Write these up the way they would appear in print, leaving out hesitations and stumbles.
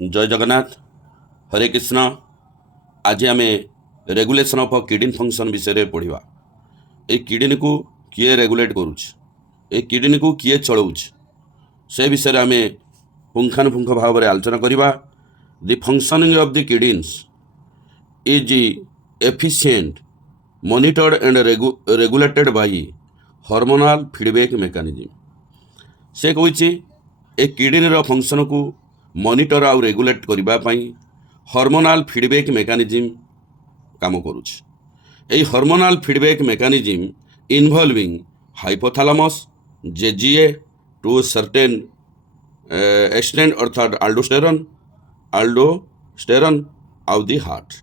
जय जगन्नाथ हरे कृष्ण। आज आम रेगुलेशन ऑफ किडनी फंक्शन विषय पढ़ा। ये किडनी को किए रेगुलेट करुच्चे, किडनी को किए चलाऊँ से विषय आम पुंखानुपुंख भाव में आलोचना करवा। The functioning of the kidneys is efficient, monitored and regulated by hormonal feedback mechanism. से कही ए किडनी फंक्शन को मॉनिटर आउ रेगुलेट करने हार्मोनल फीडबैक मेकानिज्म काम करुच्चे। Hormonal feedback mechanism involving hypothalamus JGA to certain extent अर्थात आल्डोस्टेरन आउ दी हार्ट।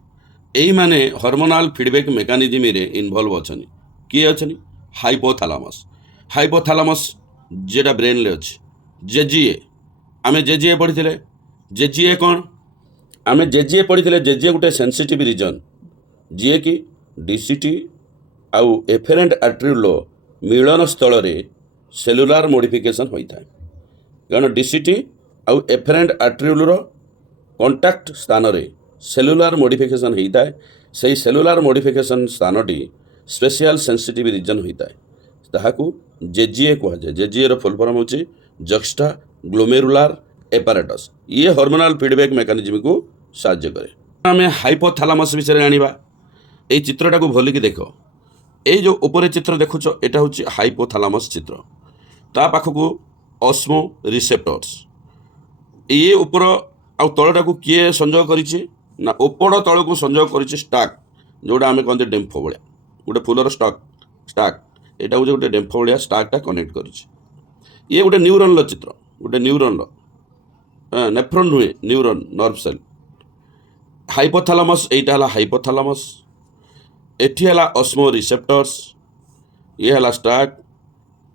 यही माने हार्मोनल फीडबैक मेकानिज्म रे इन्वॉल्व अच्छा किए अच्छा हाइपोथैलेमस जेटा ब्रेन ले अच्छे। जेजीए आमे जेजीए पढ़ी थे। जेजीए कौन आमे जेजीए पढ़ी थे। जेजीए गोटे सेंसिटिव रीजन जी कि डीसीटी आउ एफेरेंट आर्टेरियोल मिलन स्थल रे सेलुलार मॉडिफिकेशन होता है। कारण डीसीटी आउ एफेरेंट आर्टेरियोल कंटाक्ट स्थान रे सेलुलार मॉडिफिकेशन होता है। से सेलुलार मॉडिफिकेशन स्थानटी स्पेशल सेंसिटिव रीजन होता है। ताहाकू जेजीए कह जाए। जेजीए रो फुल फॉर्म होची जक्स्टा ग्लोमेरुलार एपारेटस। ये हार्मोनल फीडबैक मेकानिज्म को साहाय्य करे। आम हाइपोथैलेमस विषय जानिबा। ए चित्रटा को भलिकी देख। ये जो ऊपर चित्र देखुच एटा होची हाइपोथैलेमस चित्र। ता पाखकू ऑस्मो रिसेप्टर्स। ये ऊपर आउ तलटा को किए संयोग करिछि ना ऊपर तल को संयोग करिछि स्टाक, जोड़ा आमे कहते डेम्फो भाया गोटे फुलर स्टाक एटा हूँ गोटे डेम्फो भाया स्टाकटा कनेक्ट करिछि। ये गोटे न्यूरन चित्र, गोटे न्यूरन नेफ्रॉन नुहे न्यूरन नर्व सेल। हाइपोथैलेमस एटा हला हाइपोथैलेमस, एठी हला ऑस्मो रिसेप्टर्स, ये हला स्टाक।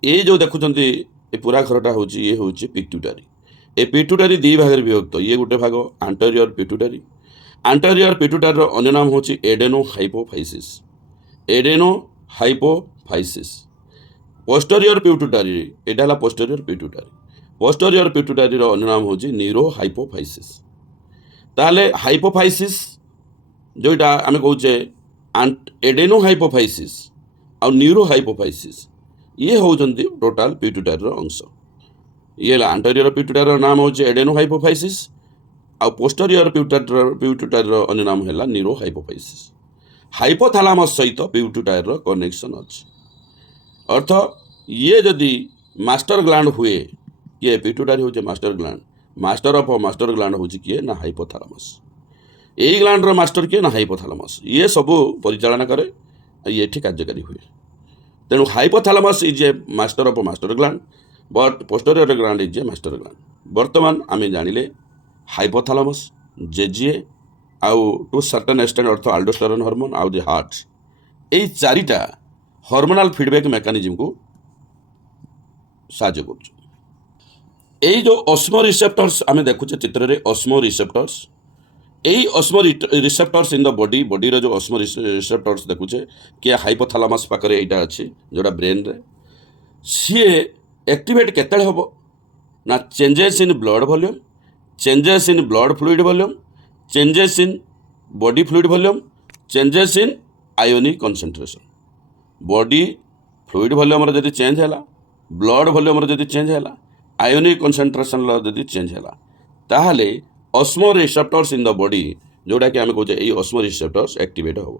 ये जो देखुचंती ए पूरा घरटा होची ये होची पिट्यूटरी। ए पिट्यूटरी दी भाग में विभक्त। ये गोटे भाग आंटेरियर पिट्यूटरी। आंटेरियर पिट्यूटरी अन्य नाम होची adeno hypophysis. Adeno hypophysis. Posterior pituitary एटा हला पोस्टीरियर पिट्यूटरी। पोस्टीरियर पिट्यूटरी अन्य नाम होची न्यूरो हाइपोफाइसिस। ताले हाइपोफाइसिस जोटा आम कहचे एडेनो हाइपोफाइसिस और न्यूरो हाइपोफाइसिस ये होचंती टोटाल पिट्यूटरी अंश। ये आंटेरियर पिट्यूटरी नाम होचे एडेनो हाइपोफाइसिस और पोस्टीरियर पिट्यूटरी अन्य नाम है न्यूरो हाइपोफाइसिस। हाइपोथैलेमस सहित पिट्यूटरी कनेक्शन अच्छे। अर्थ ये जदि मास्टर ग्लैंड हुए किए पिट्यूटरी होचे master gland. Master of master gland होची किए ना हाइपोथैलेमस। यही ग्लैंड रो मास्टर किए ना हाइपोथैलेमस। ये सबू परिचालना करे ये कार्यकारी हुए। तेणु hypothalamus is a master of master gland but posterior gland is a master gland. वर्तमान आम जानिले हाइपोथैलेमस जेजीए आउ टू सर्टेन एक्सटेंट अर्थ आल्डोस्टेरोन हार्मोन आउ दी हार्ट। यही चारिटा हार्मोनल फीडबैक मेकानिज्म को साहाय्य कर। यही जो ऑस्मो रिसेप्टर्स आम देखुचे चित्र रे ऑस्मो रिसेप्टर्स। यही osmoreceptors in the body body रो जो ऑस्मो रिसेप्टर्स देखुचे कि हाइपोथैलेमस पाखरे एटा अछि जोड़ा ब्रेन रे। सी एक्टिवेट केतले हबो ना changes in blood volume, changes in blood fluid volume, changes in body fluid volume, changes in ionic concentration. Body fluid volume रे जदि चेंज हैला, ब्लड वॉल्यूम रे जदि चेंज हैला, आयोनिक कंसंट्रेशन ला जदि चेंज हैला ताहले osmo receptors in the body जोड़ा कि आम कहते हैं ऑस्मो रिसेप्टर्स एक्टिवेट हम।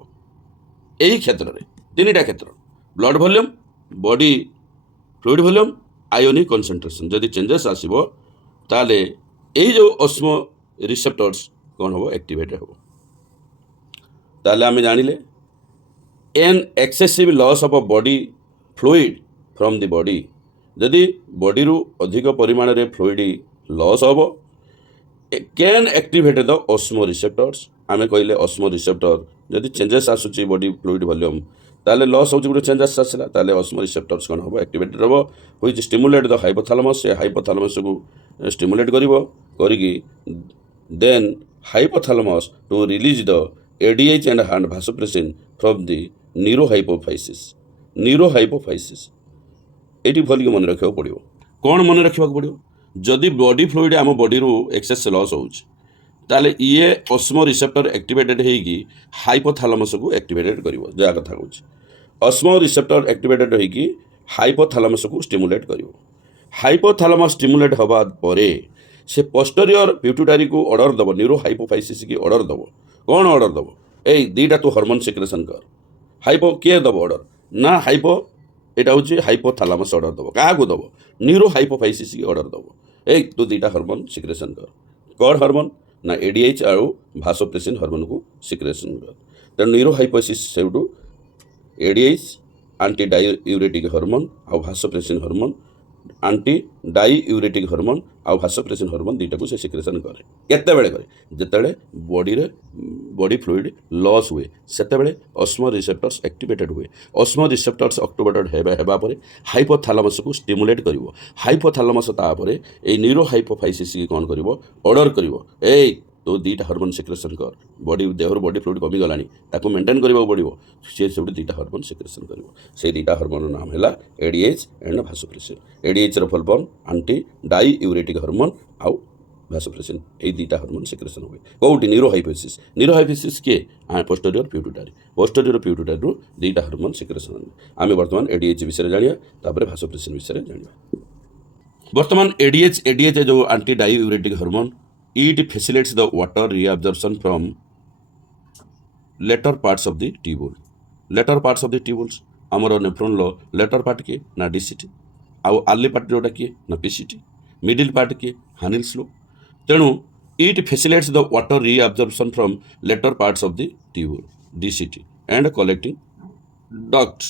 यही क्षेत्र में तीन क्षेत्र blood volume, body fluid volume, ionic concentration जदि चेंजेस आसो ताले यही जो ऑस्मो रिसेप्टर्स कौन हम एक्टिवेट हम। ताले आम जानिले an excessive loss of body fluid from the body. जदि बॉडी रू अधिक परिमाण रे फ्लूइड लॉस हम can activate the osmo receptors. आम कहले ऑस्मो रिसेप्टर जदि चेंजेस आसूची बॉडी फ्लूइड वॉल्यूम ताले लॉस हो गोटे चेंजेस आसला ताले ऑस्मो रिसेप्टर्स कौन हम एक्टिवेटेड हम व्हिच स्टिमुलेट द हाइपोथैलेमस। से हाइपोथैलेमस को स्टिमुलेट करिकी then hypothalamus to release the ADH and hand vasopressin from the neurohypophysis. Neurohypophysis ये भल मन रखा पड़ो। कौन मन रखा पड़ो जदि बॉडी फ्लूइड आम बॉडी रू एक्सेस लॉस हो ताले ये ऑस्मो रिसेप्टर एक्टिवेटेड होगी हाइपोथैलेमस को एक्टिवेटेड करिवो जा कथा कहूँ ऑस्मो रिसेप्टर एक्टिवेटेड होगी हाइपोथैलेमस को स्टिमुलेट करिवो हाइपोथैलेमस स्टिमुलेट हवा परे से पोस्टीरियर पिट्यूटरी को ऑर्डर दब न्यूरो हाइपोफाइसिस की ऑर्डर दब कौन ऑर्डर दब ए दीटा तू हार्मोन सिक्रेशन कर हाइपो किए दब ऑर्डर ना हाइपो एटा हूँ हाइपोथैलेमस ऑर्डर दब क्या दब न्यूरो हाइपोफाइसिस की ऑर्डर दब ए तू दीटा हार्मोन सिक्रेशन कर कौन हार्मोन ना एडीएच आउ भासोप्रेसिन हार्मोन को सिक्रेशन कर तेणु न्यूरो हाइपोफाइसिस सेउटू एडीएच आंटी डायूरेटिक हार्मोन आउ vasopressin hormone antidiuretic hormone आउ भासोप्रेसिन हार्मोन दुईटा को से सिक्रेशन करे केते बेले करे जेतेबेले बॉडी फ्लूइड लॉस हुए सेतेबेले ऑस्मो रिसेप्टर्स एक्टिवेटेड हुए ऑस्मो रिसेप्टर्स एक्टिवेटेड हेबा परे हाइपोथैलेमस को स्टिमुलेट करिवो हाइपोथैलेमस तापरे ए न्यूरो हाइपोफाइसिस की कोन करिवो ऑर्डर करिवो ए तो दुईटा हार्मोन सिक्रेशन कर बॉडी देहर बॉडी फ्लूइड कमी गलानी ताको मेंटेन करबा पड़िवो से सब दुईटा हार्मोन सिक्रेशन करिवो से दुईटा हार्मोन नाम हैला एडीएच एंड भासोप्रेसिन एडीएच रो full form antidiuretic hormone आउ भासोप्रेसिन ए दुईटा हार्मोन सिक्रेशन हुए कोउटी न्यूरो हाइपोफाइसिस के पोस्टीरियर पिट्यूटरी रो दुईटा हार्मोन सिक्रेशन आमे वर्तमान एडीएच विषय जानिया तापर भासोप्रेसिन विषय जानिया वर्तमान एडीएच जो aunty diuretic hormone it facilitates the water reabsorption from later parts of the tubules ଆମର ନେଫ୍ରନ୍ର ଲେଟର ପାର୍ଟ କିଏ ନା ଡିସିଟି ଆଉ ଆର୍ଲି ପାର୍ଟ ଯେଉଁଟା କିଏ ନା ପିସିଟି ମିଡିଲ୍ ପାର୍ଟ କିଏ ହାନିଲ୍ସ ଲୁପ୍ ତେଣୁ it facilitates the water reabsorption from later parts of the tubule DCT and collecting duct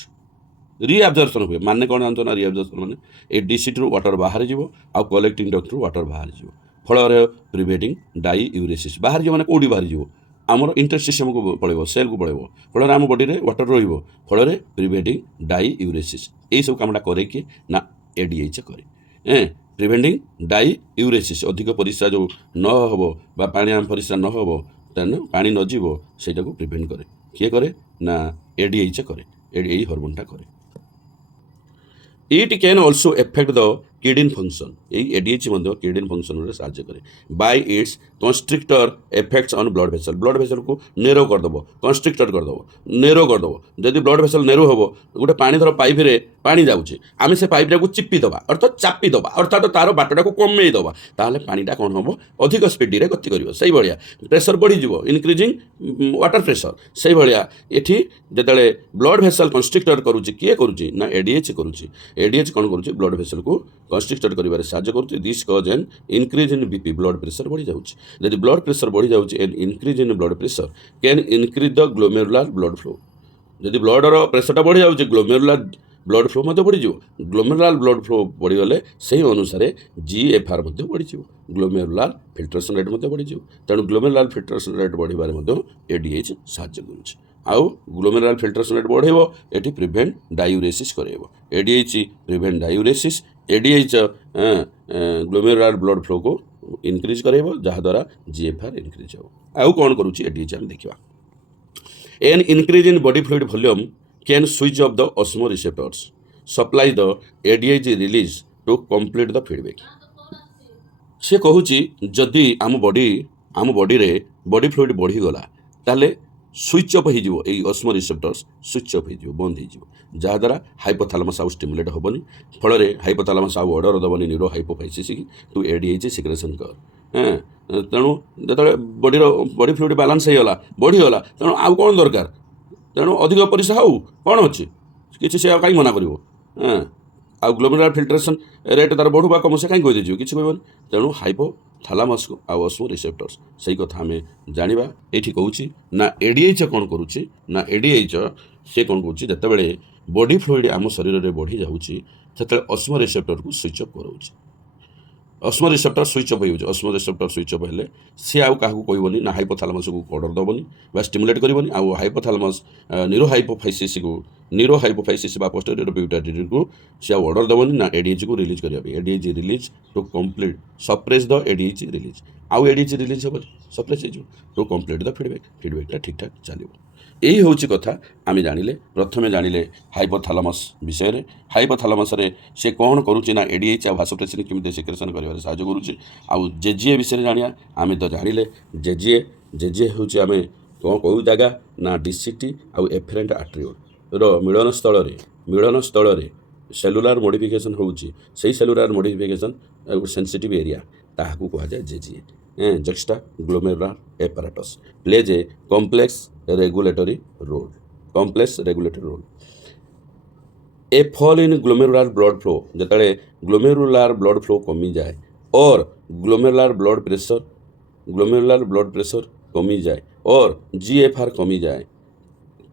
reabsorption ହୁଏ ମାନେ କ'ଣ ଜାଣିଛ ନା ରିଆବଜର୍ପସନ୍ ମାନେ ଏ ଡିସିଟିରୁ ୱାଟର ବାହାରିଯିବ ଆଉ କଲେକ୍ଟିଂ ଡକ୍ଟରୁ ୱାଟର ବାହାରିଯିବ ଫଳରେ ପ୍ରିଭେଣ୍ଟିଂ ଡାଇୟୁରେସିସ୍ ବାହାରିଯିବ ମାନେ କେଉଁଠି ବାହାରିଯିବ ଆମର ଇଣ୍ଟରସିଷ୍ଟମକୁ ପଳେଇବ ସେଲ୍କୁ ପଳେଇବ ଫଳରେ ଆମ ବଡ଼ିରେ ୱାଟର ରହିବ ଫଳରେ ପ୍ରିଭେଣ୍ଟିଂ ଡାଇୟୁରେସିସ୍ ଏଇସବୁ କାମଟା କରେ କି ନା ଏଡିଏଚ୍ କରେ ପ୍ରିଭେଣ୍ଟିଂ ଡାଇୟୁରେସିସ୍ ଅଧିକ ପରିସ୍ରା ଯେଉଁ ନ ହେବ ବା ପାଣି ପରିସ୍ରା ନ ହେବ ତେଣୁ ପାଣି ନ ଯିବ ସେଇଟାକୁ ପ୍ରିଭେଣ୍ଟ କରେ କିଏ କରେ ନା ଏଡିଏଚ୍ କରେ ଏଇ ହର୍ମୋନ୍ଟା କରେ it can also affect the kidney function এই এডিএচ ମଧ୍ୟ କିଡନୀ ଫଙ୍କସନ୍ରେ ସାହାଯ୍ୟ କରେ by its constrictor effects on blood ଭେସଲ୍କୁ ନେରୋ କରିଦେବ କନଷ୍ଟ୍ରିକ୍ଟର କରିଦେବ ନେରୋ କରିଦେବ ଯଦି ବ୍ଲଡ୍ ଭେସଲ୍ ନେରୋ ହେବ ଗୋଟେ ପାଣି ଧର ପାଇପ୍ରେ ପାଣି ଯାଉଛି ଆମେ ସେ ପାଇପ୍ଟାକୁ ଚିପିଦେବା ଅର୍ଥାତ୍ ଚାପିଦେବା ଅର୍ଥାତ୍ ତାର ବାଟଟାକୁ କମେଇ ଦେବା ତାହେଲେ ପାଣିଟା କ'ଣ ହେବ ଅଧିକ ସ୍ପିଡିରେ ଗତି କରିବ ସେଇଭଳିଆ ପ୍ରେସର ବଢ଼ିଯିବ ଇନକ୍ରିଜିଂ ୱାଟର ପ୍ରେସର ସେଇଭଳିଆ ଏଠି ଯେତେବେଳେ ବ୍ଲଡ୍ ଭେସଲ୍ କନଷ୍ଟ୍ରିକ୍ଟର କରୁଛି କିଏ କରୁଛି ନା ଏଡିଏଚ୍ କରୁଛି ଏଡିଏଚ୍ କ'ଣ କରୁଛି ବ୍ଲଡ୍ ଭେସଲ୍କୁ କନଷ୍ଟ୍ରିକ୍ଟର କରିବାରେ ସାହାଯ୍ୟ କରୁଛି this cause an increase in BP blood pressure ବଢ଼ିଯାଉଛି ଯଦି ବ୍ଲଡ୍ ପ୍ରେସର ବଢ଼ିଯାଉଛି an increase in blood pressure can increase the glomerular blood flow ଯଦି ବ୍ଲଡର ପ୍ରେସରଟା ବଢ଼ିଯାଉଛି ଗ୍ଲୋମେରୁଲାର ବ୍ଲଡ୍ ଫ୍ଲୋ ମଧ୍ୟ ବଢ଼ିଯିବ ଗ୍ଲୋମେରୁଲାର ବ୍ଲଡ୍ ଫ୍ଲୋ ବଢ଼ିଗଲେ ସେହି ଅନୁସାରେ ଜିଏଫ୍ଆର୍ ମଧ୍ୟ ବଢ଼ିଯିବ ଗ୍ଲୋମେରୁଲାର ଫିଲ୍ଟ୍ରେସନ୍ ରେଟ୍ ମଧ୍ୟ ବଢ଼ିଯିବ ତେଣୁ ଗ୍ଲୋମେରୁଲାର ଫିଲ୍ଟ୍ରେସନ୍ ରେଟ୍ ବଢ଼ିବାରେ ମଧ୍ୟ ଏଡିଏଚ୍ ସାହାଯ୍ୟ କରୁଛି ଆଉ ଗ୍ଲୋମେରୁଲାର ଫିଲ୍ଟ୍ରେସନ୍ ରେଟ୍ ବଢ଼େଇବ ଏଠି ପ୍ରିଭେଣ୍ଟ ଡାୟୁରେସିସ୍ କରାଇବ ADH prevent ଡାୟୁରେସିସ୍ ADH ग्लोमेरुलार blood flow को इनक्रीज कराइब जहाद्वारा जीएफआर इनक्रीज हो आउ कौन करुच्ची एडीएच आम देखा an increase in body fluid volume can switch off the osmo receptors supply the ADH release to complete the feedback से कहूँ जदि आम बॉडी रे बॉडी फ्लूइड बढ़ीगला ताले स्विच अफ हो ऑस्मो रिसेप्टर्स स्विच अफ हो बंद हो जहाद्वारा हाइपोथैलेमस आउ स्टिमुलेट हेनी फल हाइपोथैलेमस आउ ऑर्डर दबनी neurohypophysis to ADH secretion कर तेणु जो बॉडी फ्लूइड बालांस होगा बढ़ीगला तेणु आउ कौन दरकार तेणु अधिक परिश्रा हो कौन अच्छे किसी से कहीं मना कर आउ ग्लोमेरुलार फिल्ट्रेशन रेट तार बढ़ू कम से कहीं कहीदे किसी कहबनी तेणु हाइपोथैलेमस आउ ऑस्मो रिसेप्टर्स सही कथा आम जाना ये कहूँ ना एडीएच कौन करुच्ची ना एडीएच से कौन करुच्ची जितेबाला बॉडी फ्लूइड आम शरीर में बढ़ी जाऊँगी से ऑस्मो रिसेप्टर को स्विच अफ कराऊँगी ऑस्मो रिसेप्टर स्विच अफ हो ऑस्मो रिसेप्टर स्विच अफ हेले सी आउ क्या कहबनी ना हाइपोथैलेमस को ऑर्डर दबनी बा स्टिमुलेट करबनी आउ हाइपोथैलेमस न्यूरो हाइपोफाइसिस को न्यूरो हाइपोफाइसिस बा पोस्टेरियर पिट्यूटरी को से ऑर्डर देवनी ना एडीएच को रिलीज करिया ADH release to complete suppress the ADH release आउ एडीएच रिलीज हो सप्रेस हो टू कंप्लीट द फीडबैकटा ठीक ठाक चलो यही हूँ कथा आम जानिले प्रथम जानिले हाइपोथालामस विषय हाइपोथालामस से कौन करुच्ची ना एडीएच आ भासोप्रेसिन केमी सिक्रेसन कर साहय करुच्ची आउ जेजीए विषय जानिया आम तो जानिले जेजीए हूँ आम कौन कौ जगह ना डीसीटी आउ एफरेंट आर्टेरियोल मिलन स्थल सेलुलार मॉडिफिकेशन होउची सही सेलुलार मॉडिफिकेशन सेंसिटिव एरिया ताहाकू कहा जाए JGA juxtaglomerular apparatus plays a complex regulatory role a fall in glomerular blood flow जिते ग्लोमेरुलर ब्लड फ्लो कमी जाए और ग्लोमेरुलर ब्लड प्रेशर कमी जाए और जीएफआर कमी जाए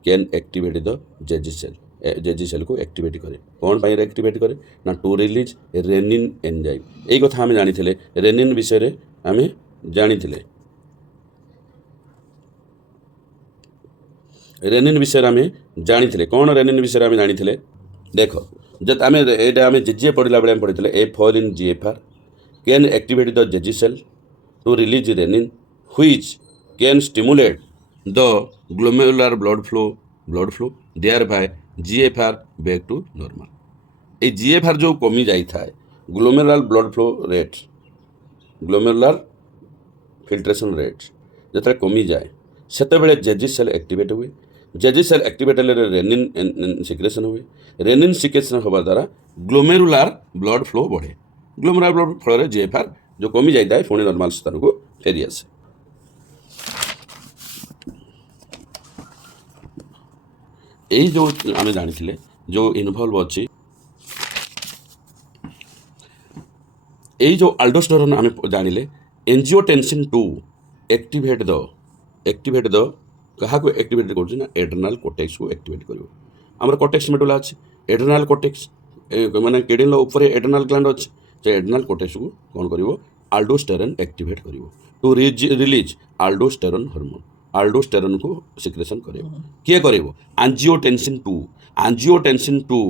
can activate the JG cell को एक्टिवेट करे कौन पाई एक्टिवेट करे ना टू रिलीज रेनिन एंजाइम यही कथा आम जानी रेनिन विषय आम जानी रेनिन विषय आम जानी कौन रेनिन विषय आम जानी देख जब आम यहाँ आम जेजे पढ़ला बेले पढ़ी a fall in GFR can activate the JG cell to release renin which can stimulate the glomerular blood flow thereby GFR back to normal ए जीएफआर जो कमी जाई थाए glomerular blood flow rate glomerular filtration rate जिते कमी जाए सेतेबेले JG cell activate हुए जेजी सेल एक्टिवेट हेल्ले रेनिन सिक्रेशन हुए रेनिन सिक्रेशन होवा द्वारा ग्लोमेरुलर ब्लड फ्लो बढ़े ग्लोमेरुलर ब्लड फ्लो जीएफआर जो कमी जाए पुणी नॉर्मल स्थान को फेरी आसे यही जो आम जानी जो इनवल्व अच्छी यही जो अल्डोस्टेरोन आम जानिले एंजियोटेंसिन 2 एक्टिवेट द क्या एक्टिवेट कर एड्रेनाल कोर्टेक्स को एक्टिवेट कर आमर कोर्टेक्स मेडुला अच्छे एड्रेनाल कोर्टेक्स माने किडनी ऊपर एड्रेनाल ग्लैंड अच्छे से एड्रेनाल कोर्टेक्स को कौन कर अल्डोस्टेरोन एक्टिवेट कर to release aldosterone hormone aldosterone को सिक्रेशन करे किए करे एंजियोटेंसिन 2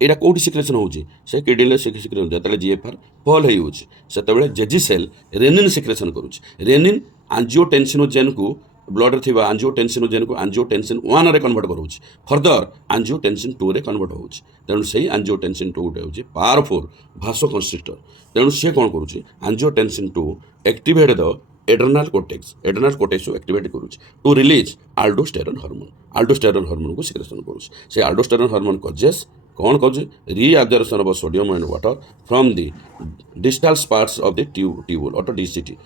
यहाँ कौटी सिक्रेशन होची से किडनी सिक्रेशन जो जीएफआर फॉल होते जेजी सेल रेनिन सिक्रेशन करुच्ची रेनिन एंजियोटेंसिनोजेन को ब्लड थी एंजियोटेंसिनोजेन को एंजियोटेंसिन 1 रे कन्वर्ट करोच फर्दर एंजियोटेंसिन 2 रे कन्वर्ट होची तेणु से एंजियोटेंसिन 2 गोटे हूँ पावरफुल भासो कंस्ट्रिक्टर तेणु सी कौन करुच्ची angiotensin 2 activate the adrenal cortex को एक्टिवेट करुच्ची टू रिलीज अल्डोस्टेरोन हार्मोन को सिक्रेशन करुच्ची से अल्डोस्टेरोन हार्मोन कजेस कौन कर reabsorption of sodium and water from the distal parts of the tubule ऑटो डीसीटी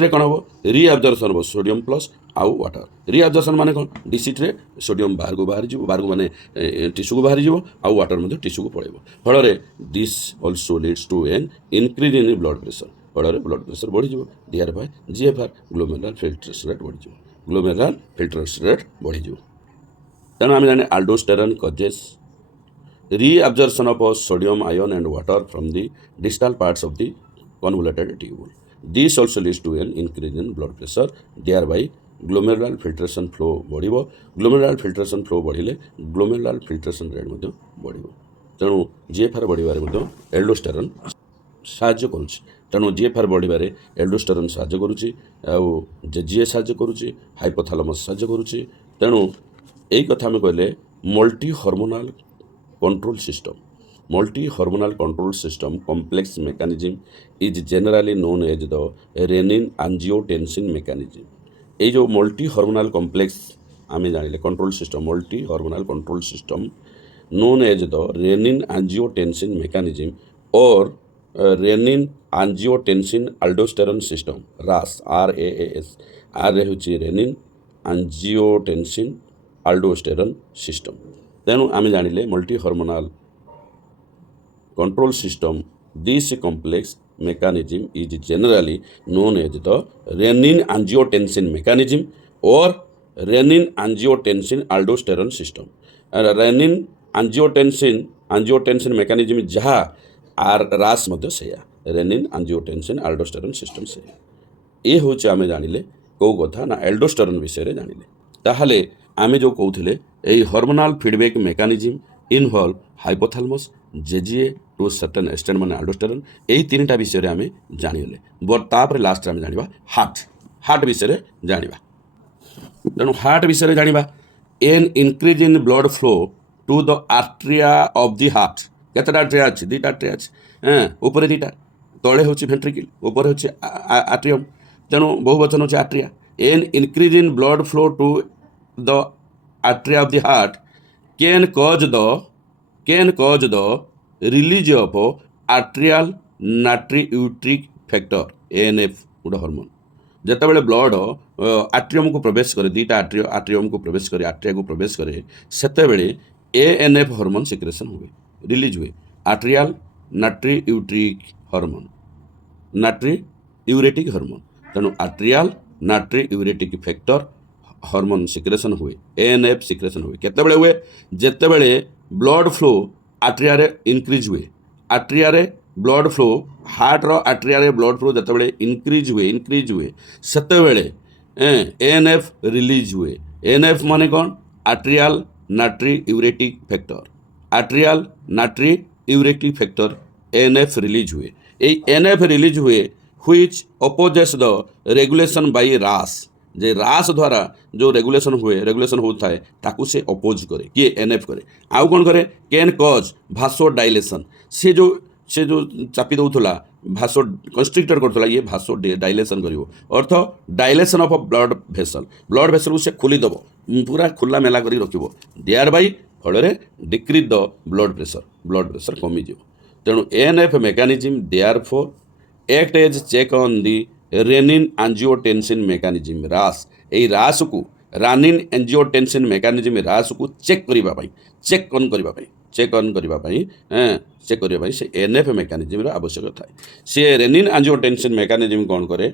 रे कौन हम रीअब्जर्वेशन ऑफ सोडियम प्लस आउ वाटर रीअब्जर्वेशन माने कौन डीसीटी रे सोडियम बाहर को माने टिश्यू को बाहर जीव आउ वाटर टिश्यू को पड़ेब फल this also leads to an increase in blood pressure फल ब्लड प्रेशर बढ़ी thereby GFR glomerular filtration rate बढ़ी तेणु आम जाने aldosterone causes reabsorption of sodium ion and water from the distal parts of the convoluted tubule. This also leads to an increase in blood pressure, thereby glomerular filtration flow बढ़िबो glomerular filtration flow बढ़िले glomerular filtration rate मध्य बढ़िबो तेणु GFR बढ़िबारे मध्य aldosterone साहाय्य करुछि तेणु GFR बढ़िबारे aldosterone साहाय्य करुछि आउ JGA साहाय्य करुछि hypothalamus साहाय्य करुछि तेणु एई कथा हम कहले multi hormonal control system complex mechanism is generally known as the renin angiotensin mechanism ये जो मल्टी हार्मोनल कॉम्प्लेक्स आम जानिले control system multi hormonal control system known as the renin angiotensin mechanism और renin angiotensin aldosterone system RAAS RAAS आर होची renin angiotensin aldosterone system तेणु आम जानिले multi hormonal control system this complex mechanism is generally known as the renin angiotensin mechanism or renin angiotensin aldosterone system. renin angiotensin mechanism जहाँ रास मध्य से rennin angiotensin aldosterone system से ये हूँ आम जानिले कौ कथा ना एल्डोस्टेरोन विषय जानिले ताहले आमे जो कहूले এই hormonal feedback mechanism involve hypothalamus JGA to certain extent ମାନେ ଆଲ୍ଡୋଷ୍ଟେରୋନ୍ ଏହି ତିନିଟା ବିଷୟରେ ଆମେ ଜାଣିଗଲେ ତାପରେ ଲାଷ୍ଟରେ ଆମେ ଜାଣିବା ହାର୍ଟ ବିଷୟରେ ଜାଣିବା। ତେଣୁ ହାର୍ଟ ବିଷୟରେ ଜାଣିବା an increase in blood flow to the atria of the heart. କେତେଟା ଆର୍ଟ୍ରିଆ ଅଛି? ଦୁଇଟା ଆର୍ଟ୍ରିଆ ଅଛି। ଉପରେ ଦୁଇଟା, ତଳେ ହେଉଛି ଭେଣ୍ଟ୍ରିକିଲ୍, ଉପରେ ହେଉଛି ଆଟ୍ରିୟମ୍। ତେଣୁ ବହୁବଚନ ହେଉଛି atria. An increase in blood flow to the atria of the heart can cause the release of atrial natriuretic factor ANF ଗୋଟେ ହର୍ମୋନ୍। ଯେତେବେଳେ ବ୍ଲଡ଼ ଆଟ୍ରିୟମକୁ ପ୍ରବେଶ କରେ, ଦୁଇଟା ଆଟ୍ରିୟମକୁ ପ୍ରବେଶ କରେ, ଆଟ୍ରିଆକୁ ପ୍ରବେଶ କରେ, ସେତେବେଳେ ANF ହର୍ମୋନ୍ ସିକ୍ରେସନ୍ ହୁଏ, ରିଲିଜ୍ ହୁଏ। ଆଟ୍ରିଆଲ ନାଟ୍ରିୟୁଟ୍ରିକ୍ ହର୍ମୋନ୍, ନାଟ୍ରିୟୁରେଟିକ୍ ହର୍ମୋନ୍। ତେଣୁ ଆଟ୍ରିଆଲ ନାଟ୍ରିୟୁରେଟିକ୍ ଫ୍ୟାକ୍ଟର ହର୍ମୋନ୍ ସିକ୍ରେସନ୍ ହୁଏ, ANF ସିକ୍ରେସନ୍ ହୁଏ। କେତେବେଳେ ହୁଏ? ଯେତେବେଳେ ବ୍ଲଡ଼ ଫ୍ଲୋ ଆଟ୍ରିଆରେ ଇନକ୍ରିଜ୍ ହୁଏ। ଆଟ୍ରିଆରେ ବ୍ଲଡ଼ ଫ୍ଲୋ, ହାର୍ଟର ଆଟ୍ରିଆରେ ବ୍ଲଡ଼ ଫ୍ଲୋ ଯେତେବେଳେ ଇନକ୍ରିଜ୍ ହୁଏ ସେତେବେଳେ ANF ରିଲିଜ୍ ହୁଏ। ANF ମାନେ କ'ଣ? ଆଟ୍ରିଆଲ ନାଟ୍ରିୟୁରେଟିକ୍ ଫ୍ୟାକ୍ଟର। ଆଟ୍ରିଆଲ ନାଟ୍ରିୟୁରେଟିକ୍ ଫ୍ୟାକ୍ଟର ANF ରିଲିଜ୍ ହୁଏ। এই NF ରିଲିଜ୍ ହୁଏ which opposes the regulation by RAS। ଯେ ରାସ୍ ଦ୍ୱାରା ଯେଉଁ ରେଗୁଲେସନ୍ ହେଉଥାଏ ତାକୁ ସେ ଅପୋଜ୍ କରେ। କିଏ? NF କରେ। ଆଉ କ'ଣ କରେ? Can cause vasodilation. ସେ ଯେଉଁ ଚାପି ଦେଉଥିଲା, ଭାସୋ କନଷ୍ଟ୍ରିକ୍ଟର କରୁଥିଲା, ଇଏ ଭାସୋ ଡାଇଲେସନ୍ କରିବ। ଅର୍ଥ ଡାଇଲେସନ୍ ଅଫ୍ ବ୍ଲଡ଼ ଭେସଲକୁ ସେ ଖୋଲିଦେବ, ପୁରା ଖୋଲା ମେଲା କରି ରଖିବ। ଦେୟାର ବାଇ, ଫଳରେ ଡିକ୍ରିଜ୍ ଦ ବ୍ଲଡ଼ ପ୍ରେସର କମିଯିବ। ତେଣୁ ANF mechanism therefore act as check on the renin angiotensin mechanism RAS। এই ରାସ୍କୁ ରାନିନ୍ ଏଞ୍ଜିଓଟେନ୍ସିନ୍ ମେକାନିଜିମ୍ ରାସ୍କୁ ଚେକ୍ କରିବା ପାଇଁ ସେ NF ମେକାନିଜିମ୍ର ଆବଶ୍ୟକ ଥାଏ। ସେ ରେନିନ୍ ଆଞ୍ଜିଓଟେନ୍ସିନ୍ ମେକାନିଜିମ୍ କ'ଣ କରେ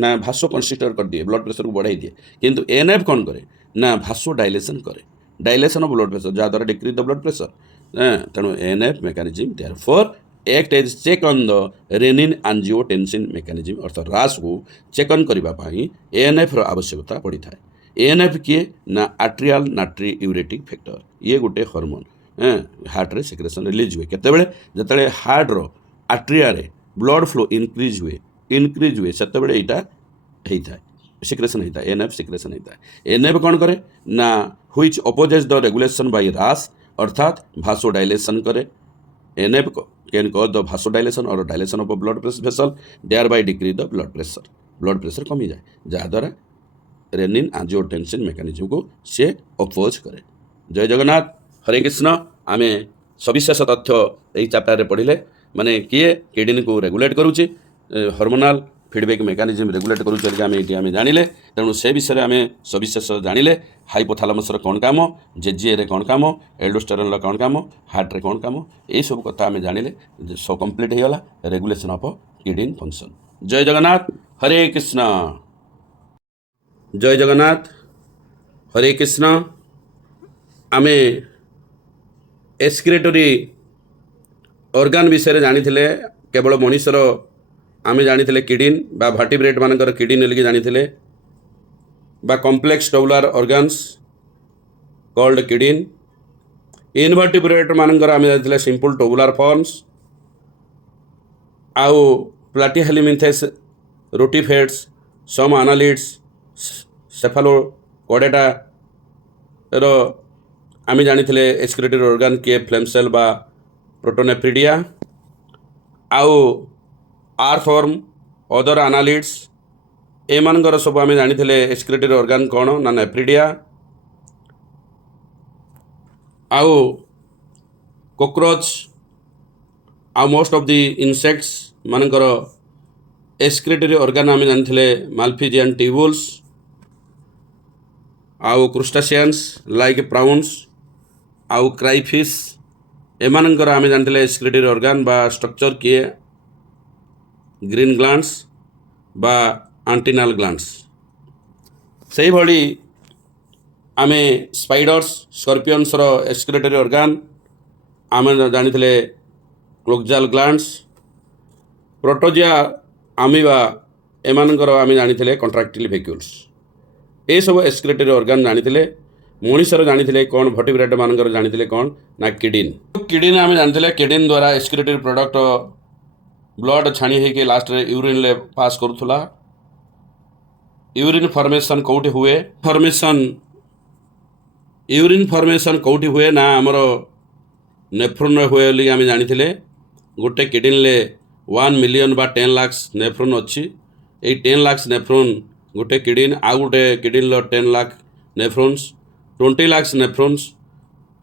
ନା ଭାସୋ କନଷ୍ଟ୍ରିକ୍ଟର କରିଦିଏ, ବ୍ଲଡ଼ ପ୍ରେସରକୁ ବଢ଼ାଇ ଦିଏ। କିନ୍ତୁ NF କ'ଣ କରେ ନା ଭାସୋ ଡାଇଲେସନ୍ କରେ, ଡାଇଲେସନ୍ ଅଫ୍ ବ୍ଲଡ଼ ପ୍ରେସର, ଯାହାଦ୍ୱାରା ଡିକ୍ରିଜ୍ ଦ ବ୍ଲଡ଼ ପ୍ରେସର। ତେଣୁ NF mechanism therefore act as check on the renin angiotensin mechanism। ଅର୍ଥାତ୍ ରାସ୍କୁ ଚେକ୍ ଅନ୍ କରିବା ପାଇଁ ANF ର ଆବଶ୍ୟକତା ପଡ଼ିଥାଏ। ANF କିଏ? ନା ଆଟ୍ରିଆଲ ନାଟ୍ରିୟୁରେଟିକ୍ ଫ୍ୟାକ୍ଟର। ଇଏ ଗୋଟେ ହର୍ମୋନ୍ ହାର୍ଟରେ ସିକ୍ରେସନ୍ ରିଲିଜ୍ ହୁଏ। କେତେବେଳେ? ଯେତେବେଳେ ହାର୍ଟର ଆଟ୍ରିଆରେ ବ୍ଲଡ଼ ଫ୍ଲୋ ଇନକ୍ରିଜ୍ ହୁଏ ସେତେବେଳେ ଏଇଟା ହେଇଥାଏ, ସିକ୍ରେସନ୍ ହେଇଥାଏ, NF ସିକ୍ରେସନ୍ ହେଇଥାଏ। NF କ'ଣ କରେ ନା which opposes the regulation by RAS, ଅର୍ଥାତ୍ ଭାସୋ ଡାଇଲେସନ୍ କରେ। NF can cause the vasodilation or dilation of a blood vessel, thereby decrease the blood pressure କମିଯାଏ, ଯାହାଦ୍ୱାରା ରେନିନ୍ ଆଞ୍ଜିଓଟେନ୍ସିନ୍ ମେକାନିଜିମ୍କୁ ସେ ଅପୋଜ୍ କରେ। ଜୟ ଜଗନ୍ନାଥ, ହରେ କୃଷ୍ଣ। ଆମେ ସବିଶେଷ ତଥ୍ୟ ଏହି ଚାପ୍ଟରରେ ପଢ଼ିଲେ। ମାନେ କିଏ କିଡ଼ନୀକୁ ରେଗୁଲେଟ୍ କରୁଛି, ହର୍ମୋନାଲ୍ ଫିଡ଼ବ୍ୟାକ୍ ମେକାନିଜିମ୍ ରେଗୁଲେଟ୍ କରୁଛି ବୋଲି ଆମେ ଜାଣିଲେ। ତେଣୁ ସେ ବିଷୟରେ ଆମେ ସବିଶେଷ ଜାଣିଲେ। ହାଇପୋଥାଲାମସର କ'ଣ କାମ, ଜେଜିଏରେ କ'ଣ କାମ, ଆଲ୍ଡୋଷ୍ଟେରୋନ୍ର କ'ଣ କାମ, ହାର୍ଟରେ କ'ଣ କାମ, ଏଇସବୁ କଥା ଆମେ ଜାଣିଲେ। ସବୁ କମ୍ପ୍ଲିଟ୍ ହେଇଗଲା ରେଗୁଲେସନ୍ ଅଫ୍ କିଡ଼ନୀ ଫଙ୍କସନ୍। ଜୟ ଜଗନ୍ନାଥ, ହରେ କୃଷ୍ଣ। ଜୟ ଜଗନ୍ନାଥ, ହରେ କୃଷ୍ଣ। ଆମେ ଏକ୍ସକ୍ରିଟୋରୀ ଅର୍ଗାନ୍ ବିଷୟରେ ଜାଣିଥିଲେ। କେବଳ ମଣିଷର ଆମେ ଜାଣିଥିଲେ କିଡ଼ନୀ ବା ଭାର୍ଟିବ୍ରେଟ୍ ମାନଙ୍କର କିଡ଼ନୀ ବୋଲିକି ଜାଣିଥିଲେ, ବା କମ୍ପ୍ଲେକ୍ସ ଟବୁଲାର ଅର୍ଗାନ୍ସ କଲ୍ଡ କିଡ଼ନୀ। ଇନଭର୍ଟିବ୍ରେଟ୍ ମାନଙ୍କର ଆମେ ଜାଣିଥିଲେ ସିମ୍ପଲ୍ ଟବୁଲାର ଫର୍ମସ୍। ଆଉ ପ୍ଲାଟିହେଲମିନ୍ଥେସ୍, ରୋଟିଫେଟ୍ସ, ସମ୍ ଆନାଲିଡ୍ସ, ସେଫାଲୋକଡେଟାର ଆମେ ଜାଣିଥିଲେ ଏକ୍ସକ୍ରିଟୋରୀ ଅର୍ଗାନ୍ କିଏ? ଫ୍ଲେମ୍ ସେଲ୍ ବା ପ୍ରୋଟୋନେଫ୍ରିଡ଼ିଆ। ଆଉ ଆର୍ଥୱର୍ମ, ଅଦର ଆନାଲିଡ୍ସ, ଏମାନଙ୍କର ସବୁ ଆମେ ଜାଣିଥିଲେ ଏକ୍ସକ୍ରିଟୋରୀ ଅର୍ଗାନ୍ କ'ଣ ନା ନେଫ୍ରିଡ଼ିଆ। ଆଉ କୋକ୍ରୋଚ୍ ଆଉ ମୋଷ୍ଟ ଅଫ୍ ଦି ଇନସେକ୍ଟସ୍ ମାନଙ୍କର ଏକ୍ସକ୍ରିଟୋରୀ ଅର୍ଗାନ୍ ଆମେ ଜାଣିଥିଲେ ମାଲଫିଜିଆନ୍ ଟ୍ୟୁବୁଲ୍ସ। ଆଉ କ୍ରୁଷ୍ଟାସିଆନ୍ସ ଲାଇକ୍ ପ୍ରାଉନ୍ସ ଆଉ କ୍ରାଇଫିସ୍, ଏମାନଙ୍କର ଆମେ ଜାଣିଥିଲେ ଏକ୍ସକ୍ରିଟୋରୀ ଅର୍ଗାନ୍ ବା ଷ୍ଟ୍ରକ୍ଚର କିଏ? ଗ୍ରୀନ୍ ଗ୍ଲାଣ୍ଡସ୍ ବା ଆଣ୍ଟିନାଲ୍ ଗ୍ଲାଣ୍ଡସ୍। ସେହିଭଳି ଆମେ ସ୍ପାଇଡର୍ସ, ସ୍କର୍ପିଅନ୍ସର ଏକ୍ସକ୍ରିଟୋରୀ ଅର୍ଗାନ୍ ଆମେ ଜାଣିଥିଲେ କ୍ଲୋଜାଲ୍ ଗ୍ଲାଣ୍ଡସ୍। ପ୍ରୋଟୋଜିଆ, ଆମିବା, ଏମାନଙ୍କର ଆମେ ଜାଣିଥିଲେ କଣ୍ଟ୍ରାକ୍ଟିଲ୍ ଭେକ୍ୟୁଲ୍ସ। ये सब एक्सक्रीटरी ऑर्गन जानी मनीषर जानी कौन भर्टिब्रेट मानकर जानी कौन ना किडनी किडनी आम जानी किडनी द्वारा एक्सक्रीटरी प्रोडक्ट ब्लड छाणी होकर लास्ट यूरिन ले पास करूला यूरिन फॉर्मेशन कौटी हुए यूरिन फॉर्मेशन कौटी हुए ना आमर नेफ्रोन हुए बोली आम जानी गोटे किडनी 1 मिलियन बा 10 लाख नेफ्रोन अच्छी 10 लाख नेफ्रोन गोटे किडनी आउ गोटे kidney 10 lakh nephrons 20 lakh nephrons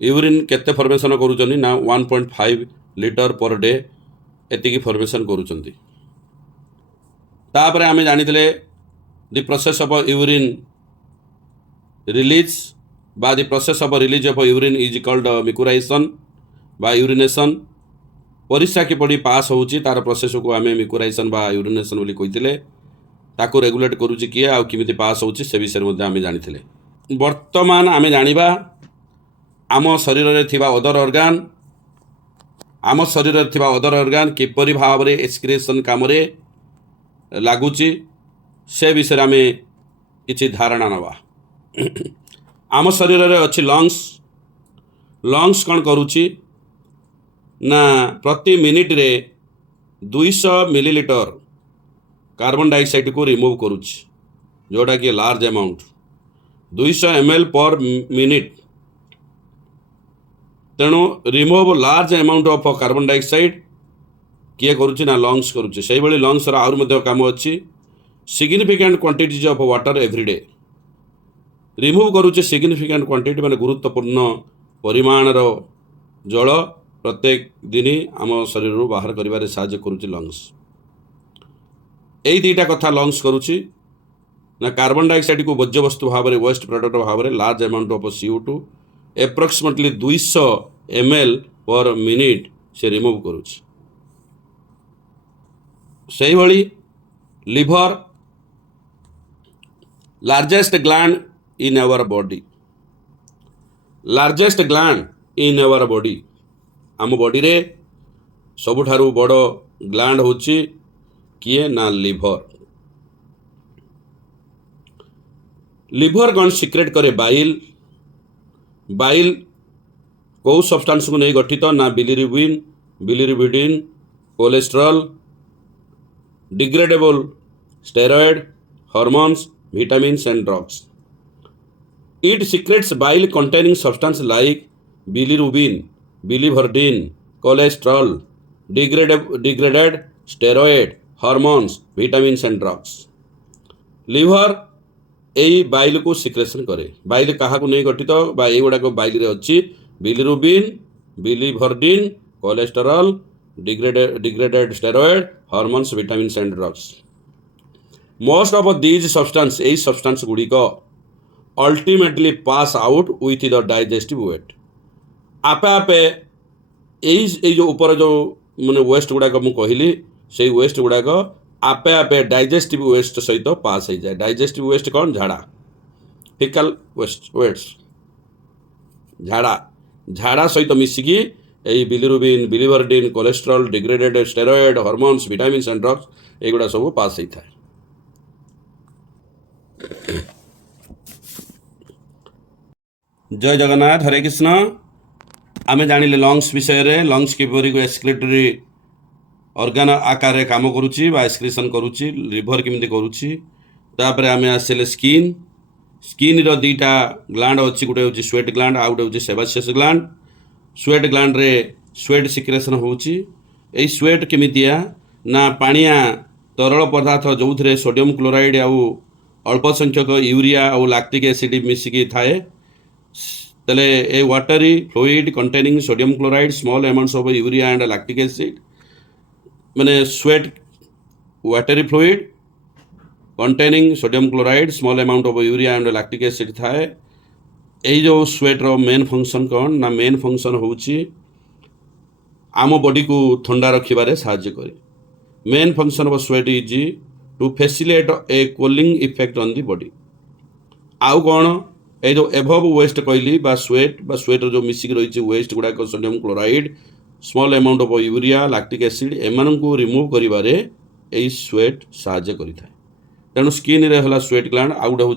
urine केते फॉर्मेशन करूँ ना 1.5 लीटर पर डे एतिकी फॉर्मेशन करूँ तापर आम जानी the process of urine release बा the process of release of urine is called micturition बा यूरिनेशन परीक्षा किपरि पास होउची तार प्रोसेस को आम मिकुराइजेशन बा यूरिनेशन बोली कहिथिले ताको रेगुलेट करूची किए आ किमिति पास होउची से विषय मध्ये आम जानिथिले वर्तमान आम जानिबा आम शरीर रे थिबा अदर ऑर्गन किपरि भाव रे एक्सक्रीशन काम रे लागुची से विषय आम किछि धारणा नवा आम शरीर रे अछि लंग्स कौन करूची ना प्रति मिनिट रे 200 मिलीलीटर कार्बन डाइऑक्साइड को रिमूव करूची जोटा कि लार्ज अमाउंट 200 ml पर मिनिट तेणु remove large amount of carbon dioxide किए करूची ना लंग्स करूची से भाई लंग्स आउर मध्य काम अच्छी significant quantities of water everyday remove करूची सिग्निफिकेंट क्वांटिटी माने गुरुत्वपूर्ण परिमाणर जल प्रत्येक दिन आम शरीर बाहर कर साहाय्य करुच्ची लंग्स यही दुईटा कथा लंग्स करुच्ची ना कार्बन डाइऑक्साइड को वर्ज्यवस्तु भाव में वेस्ट प्रोडक्ट भाव में large amount of CO2 approximately 200 ml पर मिनिट से रिमूव करुच्ची से भली liver largest gland in our body आम बॉडी रे सबुठारु बड़ ग्लैंड होची किए ना लिवर कौन सिक्रेट करे बाइल कौ सब्सटेंस को नहीं गठित ना bilirubin cholesterol degradable steroid hormones vitamins and drugs it secretes bile containing substance like biliverdin, cholesterol, degraded steroid, hormones, vitamins and drugs. Liver यही बाइल को सिक्रेशन करे बाइल क्या नहीं गठित बा ये गुड़ाक बाइल रे अच्छी bilirubin biliverdin cholesterol degraded steroid hormones vitamins and drugs most of these substance यही सब्सटेंस गुड़िक ultimately pass out with the digestive waste आपे आपे यही जो ऊपर जो मैंने वेस्ट गुड़ाक मुझे कहली से वेस्ट गुड़ाक आपे आपे डाइजेस्टिव वेस्ट सहित पास हो जाए डाइजेस्टिव वेस्ट कौन झाड़ा फिकल वेस्ट झाड़ा सहित मिसिकी यही bilirubin biliverdin cholesterol degraded steroid hormones vitamins and drugs एगुड़ा सब पास होता है जय जगन्नाथ हरे कृष्ण आमे जानिले लंग्स विषय रे लंग्स किपरि एक्सक्रीटरी ऑर्गन आकार रे काम करूची बा एक्सक्रीशन करूची लिवर केमिति करूची तापर आमे आसेले स्किन रो दीटा ग्लैंड अछि गुटे होची स्वेट ग्लैंड आ गुटे होची सेबासियस ग्लैंड स्वेट ग्लैंड रे स्वेट सिक्रेशन होची एई स्वेट केमितिया ना पानिया तरल पदार्थ जोथरे सोडियम क्लोराइड आ अल्प संख्यक यूरिया और लैक्टिक एसिड मिसिकी थाए तले a watery fluid containing sodium chloride small amounts of urea and lactic acid माने sweat watery fluid containing sodium chloride small amount of urea and lactic acid थाए यही जो स्वेट रो मेन फंक्शन कौन ना main function होची आम body को ठंडा रखिबारे साहाय्य करे main function of sweat is to facilitate a cooling effect on the body आउ कौन ये जो एभव वेस्ट कहली स्वेट जो मिसिक रही वेस्ट गुड़ाक sodium chloride small amount of urea lactic acid एमान को रिमूव करिबारे यही स्वेट साहाय्य करिଥାଏ तेणु स्किन रे हला स्वेट ग्लैंड आउ गोटे हूँ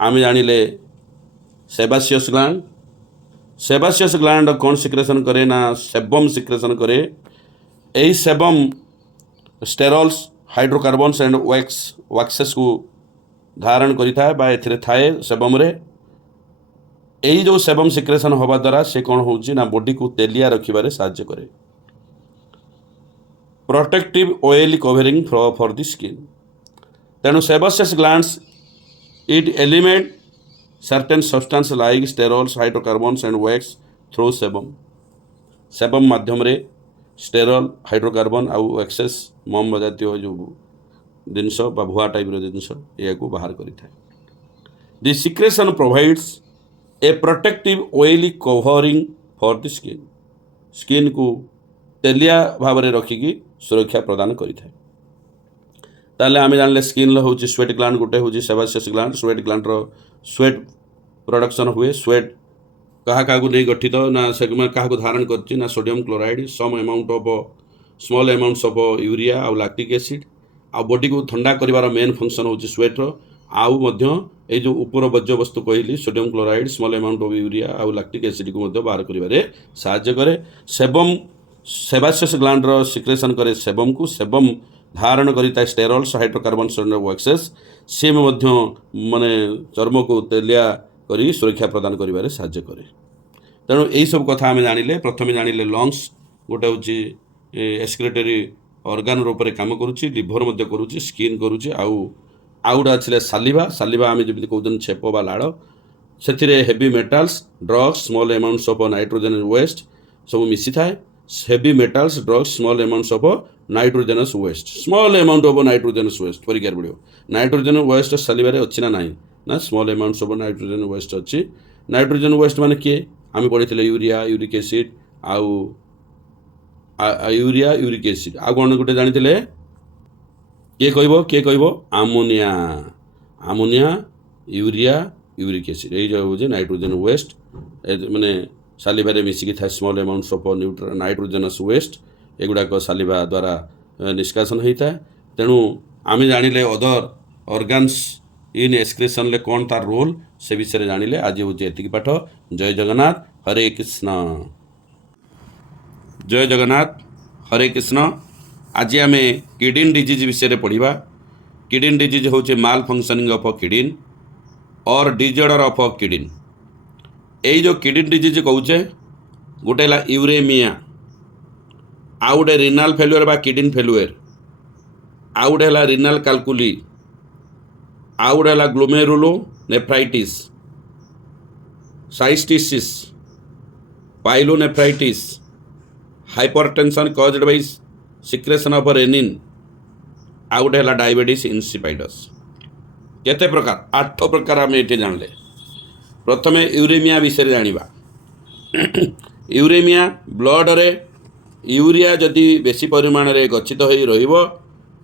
आम जानिले सेबासियस ग्लैंड। सेबासियस ग्लैंड कौन सिक्रेशन करे ना सेबम सिक्रेशन करे। यही सेबम स्टेरल्स हाइड्रोकार्बन्स एंड वैक्सेस को धारण करिथाए बा एथिरे थाए सेबम रे। यही जो सेबम सिक्रेशन होबा द्वारा से कौन होउची ना बॉडी को तेलिया रखिबारे साहाय्य करे। Protective oil covering for the skin. तेणु sebaceous glands it eliminate certain substance like sterols hydrocarbons and wax through sebum. Sebum माध्यम रे स्टेरल हाइड्रोकार्बन आउ वैक्सेस मम जातीय जो जिनस बा भुआ टाइप जिनस या बाहर करिथाए। The secretion provides a protective oily covering for the skin. Skin को तेलिया भाव में रखिकी सुरक्षा प्रदान करिथाए। ताले आमे जानले स्किन लो होची स्वेट ग्लैंड गोटे होची सेबासियस ग्लैंड। स्वेट ग्लैंड रो स्वेट प्रोडक्शन हुए। स्वेट कहा को नहीं गठित ना से क्या धारण करछि ना sodium chloride some amount of small amounts of urea आउ लैक्टिक एसिड। आ बॉडी को ठंडा करिवार मेन फंक्शन होची स्वेट रो। आउ मध्य ए जो ऊपर बज्य वस्तु कहली sodium chloride small amount of urea आउ लैक्टिक एसिड को मध्य बाहर करिवारे साहाय्य करे। सेबम सेबासियस ग्लैंड रो सिक्रेशन करे सेबम को। सेबम धारण करिता स्टेरॉल्स हाइड्रोकार्बन्स एंड वैक्सेस से मध्य माने चर्म को तेलिया करी सुरक्षा प्रदान करिवारे साहाय्य करे। तेणु यही सब कथा आम जानिले। प्रथमे जानिले लंग्स गोटे होची एक्सक्रीटरी ऑर्गन रूप में काम करुच्ची। लिभर मध्य करुच्ची स्किन करुच्ची। आउटा अच्छे सालिवा। सालिवा आम जमी कहते छेप बा लाड़ से heavy metals drugs small amounts of nitrogen waste सब मिसी थाए। Heavy metals drugs small amounts of nitrogenous waste small amount of nitrogenous waste परीक्षार पड़ो। नाइट्रोजन वेस्ट सालिबारे अच्छी ना नाई ना small amounts of nitrogen waste अच्छी। नाइट्रोजन वेस्ट माने किए आम पढ़ी यूरिया यूरिक एसिड आउ यूरिया यूरिक एसिड आ कौन गोटे जानी किए कहब ammonia. Ammonia urea uric acid यही जो हूँ नाइट्रोजन वेस्ट माने सालिबारे मिसिकी था small amounts of nitrogenous waste एगुड़ाक सालिबा द्वारा निष्कासन होता है। तेणु आम जानिले अदर ऑर्गन्स इन एक्सक्रेशन ले कौन तार रोल से विषय जानिले। आज हूँ एतिक पाठ। जय जगन्नाथ हरे कृष्ण। जय जगन्नाथ हरे कृष्ण। आज आम किडनी डिजीज विषय पढ़ा। किडनी डिजीज हूँ माल फंक्शनिंग ऑफ किडनी और डिजॉर्डर ऑफ किडनी। यही जो किडनी डिजीज कौचे गोटे है यूरेमिया आउ गोटे रिनाल फेलुअर बा किडनी फेलुअर आउ गोटे है रिनाल कैल्कुली आउ गोटे है glomerulonephritis cystitis pyelonephritis hypertension caused by secretion of renin आउ गोटे है डायबिटीज इंसिपाइडस। केते प्रकार 8 प्रकार आम ये जानले। प्रथमे यूरेमिया विषय जानिबा। यूरेमिया ब्लड रे यूरिया जदि बेसी परिमाण रे गच्छित होई रहिबो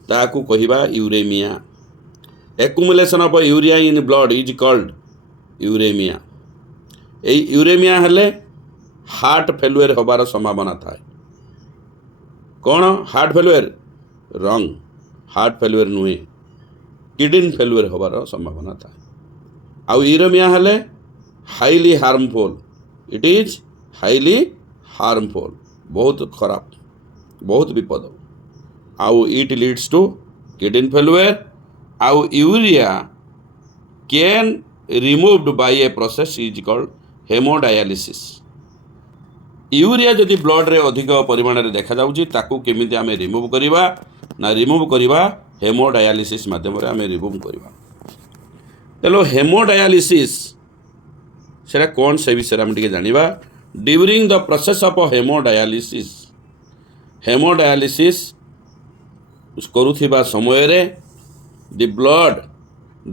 ताकू कहिबा uraemia. Accumulation of urea in blood is called uraemia. ए यूरेमिया हेले हार्ट फेलुअर होबार संभावना थाए। कौन हार्ट फेलुअर रंग हार्ट फेलुअर नुहे किडनी फेलुअर होबार संभावना थाए। आउ यूरेमिया हेले highly harmful. It is highly harmful बहुत खराब बहुत विपद। आउ it leads to kidney failure. आउ urea can removed by a process is called haemodialysis. Urea जदि ब्लड रे अधिक परिमाण रे देखा जाउची ताकू केमिति आमे रिमूव करिबा ना रिमूव करिबा हेमोडायालिसिस माध्यम रे आमे रिमूव करिबा। तेलो हेमोडायालिसिस सेटा कौन से विषय आम टे जानिबा। During the process of haemodialysis haemodialysis करुथिबा समय रे the blood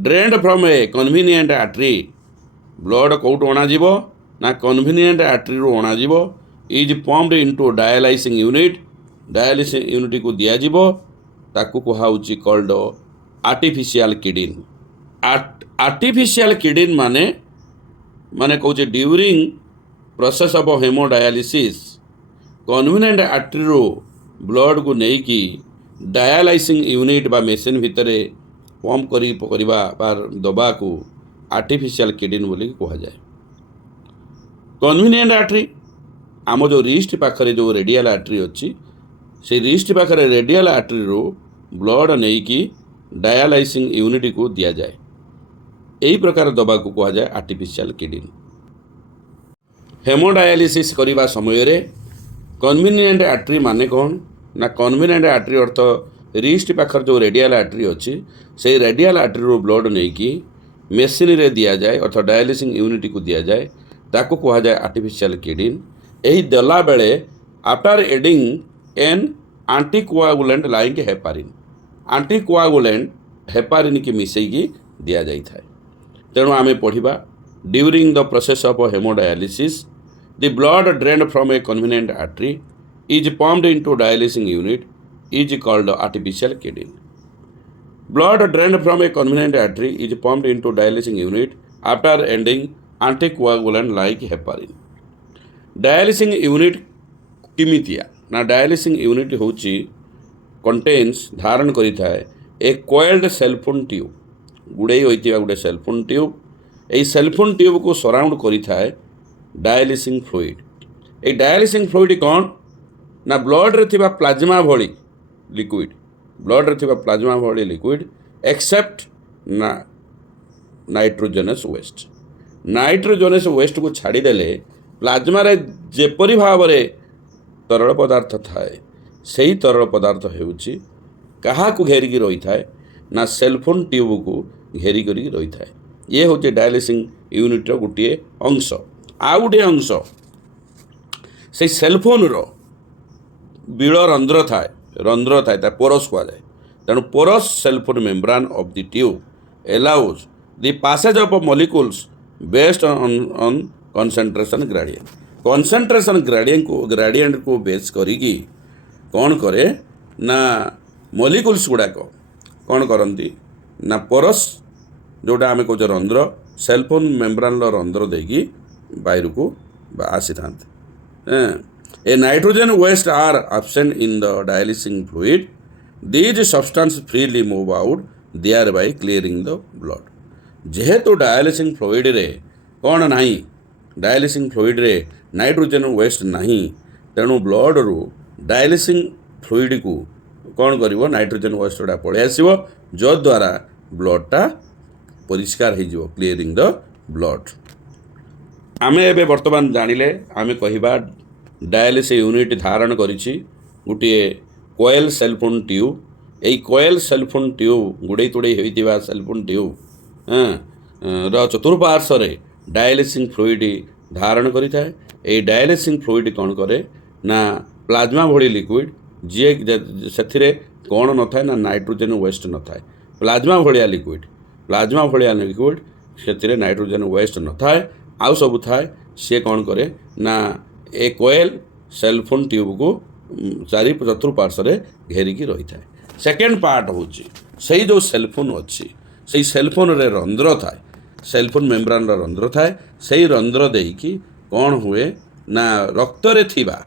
drained from a convenient artery blood कौटू अणा जीवो ना कन्वीनिएंट आर्टरी रू अणा जीवो is pumped into dialysing unit. Dialysing unit को दिया जीवो ताकू कुहाउची called artificial kidney. Artificial kidney माने माने कहूँ during process of haemodialysis convenient artery रू ब्लड को लेकिन डायलाइसिंग यूनिट बा मेसीन भितर पंप करवा दबा को आर्टिफिशियल किडनी बोली कह जाए। कन्वीनिएंट आर्टरी आम जो रिस्ट पाखरे जो रेडियल आर्टरी अच्छी से रिस्ट पाखरे रेडियल आर्टरी रो ब्लड नहीं कि डायालाइसिंग यूनिट को दि जाए। यही प्रकार दबा को कह जाए आर्टिफिशियल किडनी। हेमोडायालिसिस करने समय रे कन्वीनिएंट आर्टरी माने कौन ना कन्वीनिएंट आर्टरी अर्थ रिस्ट पाखर जो रेडियल आर्टरी अच्छी से रेडियल आर्टरी रो ब्लड नहीं कि मेसीन रे दिया जाए अर्थात डायालिसिंग यूनिट को दिया जाए ताको कह जाए आर्टिफिशियल किडनी। यही देला बेले after adding an anticoagulant like heparin anticoagulant heparin की मिसेकी दिया जाए। तेणु आमे पढ़िबा during the process of haemodialysis the blood drained from a convenient artery is pumped into dialysing unit is called artificial kidney. Blood drained from a convenient artery is pumped into dialysing unit after adding anticoagulant like heparin. Dialysing unit किमितिया ना dialysing unit होची contains धारण करिता है ए coiled cellphone tube गुड़े होइतिबा गुडे cellphone tube. यही cellphone tube को सराउंड करिता है डायालिसिंग फ्लूइड। ए डायालिसिंग फ्लूइड कौन ना ब्लड रे थिबा प्लाज्मा भली लिक्विड ब्लड रे थिबा प्लाज्मा भली लिक्विड एक्सेप्ट ना नाइट्रोजनस वेस्ट। नाइट्रोजनस वेस्ट को छाड़ी देले प्लाज्मा रे जेपरि भाव रे तरल पदार्थ थाए सही तरल पदार्थ हेउची कहा को घेरिकी रही थाए ना सेलफोन ट्यूब को घेरिक रही थाए। ये हूँ डायालिसिंग यूनिट गोटे अंश। आ गोटे अंश से सेलफोन रो बिल रंध्र थाए पोरस कह जाए। तेणु porous cellophane membrane of the tube allows the passage of molecules based on concentration gradient. Concentration gradient को बेस करिकी कौन करे ना मॉलिक्यूल्स गुड़ाक कौन करती ना पोरस जोटा आम कहे रंध्र सेलफोन मेम्ब्रान रंध्र देकी बाहर को आसी था। A nitrogen waste are absent in the dialysing fluid these substances freely move out thereby clearing the blood. जेहेतु डायालिसिंग फ्लूइड रे कौन नहीं डायालिसिंग फ्लूइड रे नाइट्रोजन वेस्ट नहीं तेणु ब्लड रू डायालिसिंग फ्लूइड को कौन करिवो नाइट्रोजन वेस्ट गुड़ा पलि आसिबो जो द्वारा ब्लडटा परिष्कार हो क्लीयरिंग द ब्लड। आमे एबे वर्तमान जानिले आमे कहिबा डायालिसिस यूनिट धारण करिछि गोटे कोएल सेलफोन ट्यूब। एई कोएल सेलफोन ट्यूब गुड़े तुड़े होइतिबा सेलफोन ट्यूब चतुर्पार्श्व रे डायालिसिंग फ्लूइड धारण करिथाए। एई डायालिसिंग फ्लूइड कौन करे ना प्लाज्मा भली लिक्विड जी से कौन न थाए ना नाइट्रोजन वेस्ट न थाए प्लाज्मा भलिया लिक्विड से नाइट्रोजन वेस्ट न थाए आउ सब थाए सी कौन करे ना ए कोएल सेलफोन ट्यूब को चारि चतुर्पार्श्व रे घेरिकी रही थाए। सेकेंड पार्ट होची सही जो सेलफोन अच्छी से सेलफोन रे रंध्र थाए सेलफोन मेम्ब्रान रंध्र थाए सही रंध्र देकी कौन हुए ना रक्त रे थिबा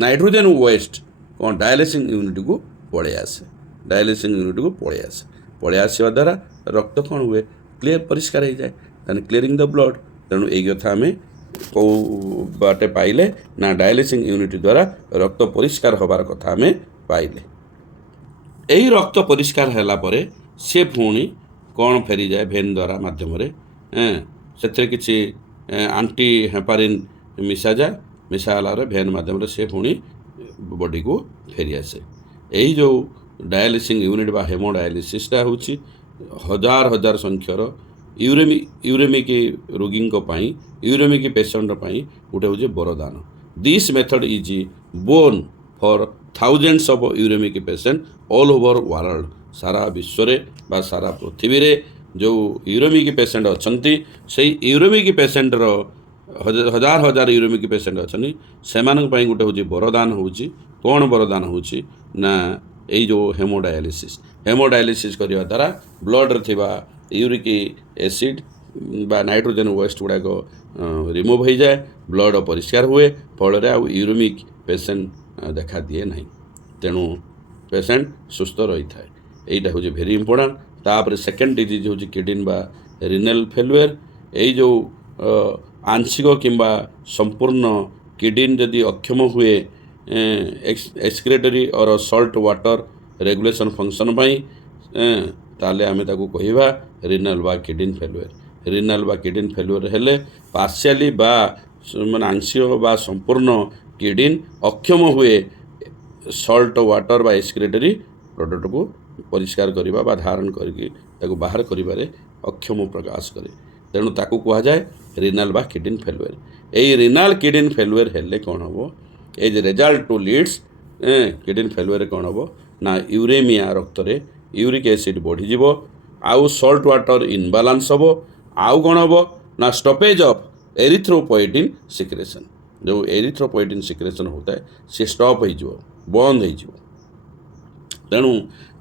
नाइट्रोजन वेस्ट कौन डायालिसिंग यूनिट को पड़े आसे पड़े आसवा द्वारा रक्त कौन हुए क्लीयर परिष्कार हो जाए तेना क्लीयरिंग द ब्लड। तेणु यही कथा आम कौ बाटे पाइले ना डायालिसिंग यूनिट द्वारा रक्त परिष्कार होबार कथा आम पाइले। यही रक्त परिष्कार होला परे से पुणी कौन फेरी जाए भेन द्वारा माध्यम से किसी आंटी हेपारिन मिसा जाए मिसाला भेन माध्यम से पुणी बॉडी को फेरी आसे। यही जो डायालिसिंग यूनिट बा हेमोडायालिसिसटा होची हजार हजार संख्यार यूरेमिक रोगी यूरेमिक पेसेंट गोटे हूँ वरदान। This method is born for thousands of uremic patient all over world. सारा विश्व बा सारा पृथ्वी रे जो यूरेमिक पेसेंट अच्छी से यूरेमिक पेसेंटर हजार हजार यूरेमिक पेसेंट अच्छी से गोटे हूँ वरदान हूँ कौन वरदान हूँ ना यही जो हेमोडायालिसिस करने द्वारा ब्लड रे थिबा यूरिक एसिड बा नाइट्रोजन वेस्ट गुड़ाक रिमूव हो जाए ब्लड परिष्कार हुए फल यूरेमिक पेसेंट देखा दिए ना तेणु पेसेंट सुस्थ रही था। यहीटा हूँ भेरी इंपोर्टाट। तापर सेकेंड डिजीज हूँ किडनी बा ରିନାଲ ଫେଲୁଏର। ଏଇ ଯେଉଁ ଆଂଶିକ କିମ୍ବା ସମ୍ପୂର୍ଣ୍ଣ କିଡନୀ ଯଦି ଅକ୍ଷମ ହୁଏ ଏକ୍ସକ୍ରେଟରୀ ଅର ସଲ୍ଟ ୱାଟର ରେଗୁଲେସନ୍ ଫଙ୍କସନ୍ ପାଇଁ ତାହେଲେ ଆମେ ତାକୁ କହିବା ରିନାଲ ବା କିଡନୀ ଫେଲୁଏର। ରିନାଲ ବା କିଡନୀ ଫେଲୁଏର ହେଲେ ପାର୍ସିଆଲି ବା ମାନେ ଆଂଶିକ ବା ସମ୍ପୂର୍ଣ୍ଣ କିଡନୀ ଅକ୍ଷମ ହୁଏ ସଲ୍ଟ ୱାଟର ବା ଏକ୍ସକ୍ରେଟରୀ ପ୍ରଡ଼କ୍ଟକୁ ପରିଷ୍କାର କରିବା ବା ଧାରଣ କରିକି ତାକୁ ବାହାର କରିବାରେ ଅକ୍ଷମ ପ୍ରକାଶ କରେ। ତେଣୁ ତାକୁ କୁହାଯାଏ ରିନାଲ ବା କିଡନୀ ଫେଲୁଏର। ଏଇ ରିନାଲ କିଡନୀ ଫେଲୁଏର ହେଲେ କ'ଣ ହେବ, ଏଇ ଯେ ରେଜଲ୍ଟ ଟୁ ଲିଡ୍ସ କିଡନୀ ଫେଲୁଏର କ'ଣ ହେବ ନା ୟୁରେମିଆ ରକ୍ତରେ ୟୁରିକ୍ ଏସିଡ୍ ବଢ଼ିଯିବ, ଆଉ ସଲ୍ଟ ୱାଟର ଇନବାଲାନ୍ସ ହେବ, ଆଉ କ'ଣ ହେବ ନା ଷ୍ଟପେଜ୍ ଅଫ୍ ଏରିଥ୍ରୋପୋଏଟିନ୍ ସିକ୍ରେସନ୍। ଯେଉଁ ଏରିଥ୍ରୋପୋଏଟିନ୍ ସିକ୍ରେସନ୍ ହେଉଥାଏ ସେ ଷ୍ଟପ୍ ହେଇଯିବ, ବନ୍ଦ ହେଇଯିବ। ତେଣୁ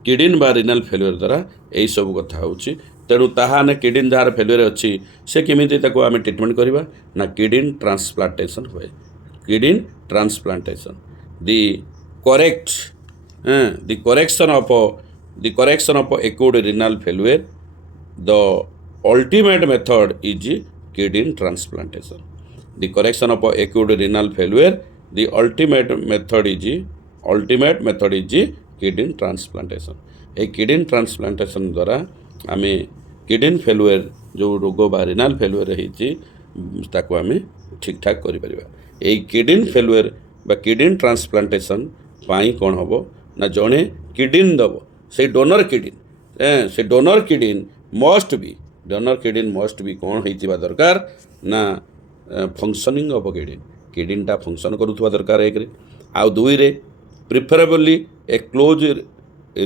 କିଡନୀ ବା ରିନାଲ ଫେଲୁଏର ଦ୍ୱାରା ଏଇସବୁ କଥା ହେଉଛି। ତେଣୁ ତାହାନେ କିଡନୀ ଯାହାର ଫେଲୁଏର ଅଛି ସେ କେମିତି ତାକୁ ଆମେ ଟ୍ରିଟମେଣ୍ଟ କରିବା ନା କିଡନୀ ଟ୍ରାନ୍ସପ୍ଲାଣ୍ଟେସନ୍ ହୁଏ। Kidney transplantation the correction of acute renal failure, the ultimate method is kidney transplantation. The correction of acute renal failure, the ultimate method is kidney transplantation. এই কিডনি ট্রান্সপ্লান্টেসন দ্ୱାରା ଆମେ କିଡନୀ ଫେଲୁଏର ଯେଉଁ ରୋଗ ବା ରିନାଲ ଫେଲୁଏର ହେଇଛି ତାକୁ ଆମେ ଠିକ୍ ଠାକ୍ କରିପାରିବା। ଏଇ କିଡନୀ ଫେଲୁଏର ବା କିଡନୀ ଟ୍ରାନ୍ସପ୍ଲାଣ୍ଟେସନ୍ ପାଇଁ କ'ଣ ହେବ ନା ଜଣେ କିଡନୀ ଦେବ, ସେଇ ଡୋନର କିଡନୀ ମଷ୍ଟ ବି କ'ଣ ହେଇଥିବା ଦରକାର ନା ଫଙ୍କସନିଂ ଅଫ୍ କିଡନୀଟା ଫଙ୍କସନ୍ କରୁଥିବା ଦରକାର ଏକରେ। ଆଉ ଦୁଇରେ ପ୍ରିଫରେବଲି ଏ କ୍ଲୋଜ୍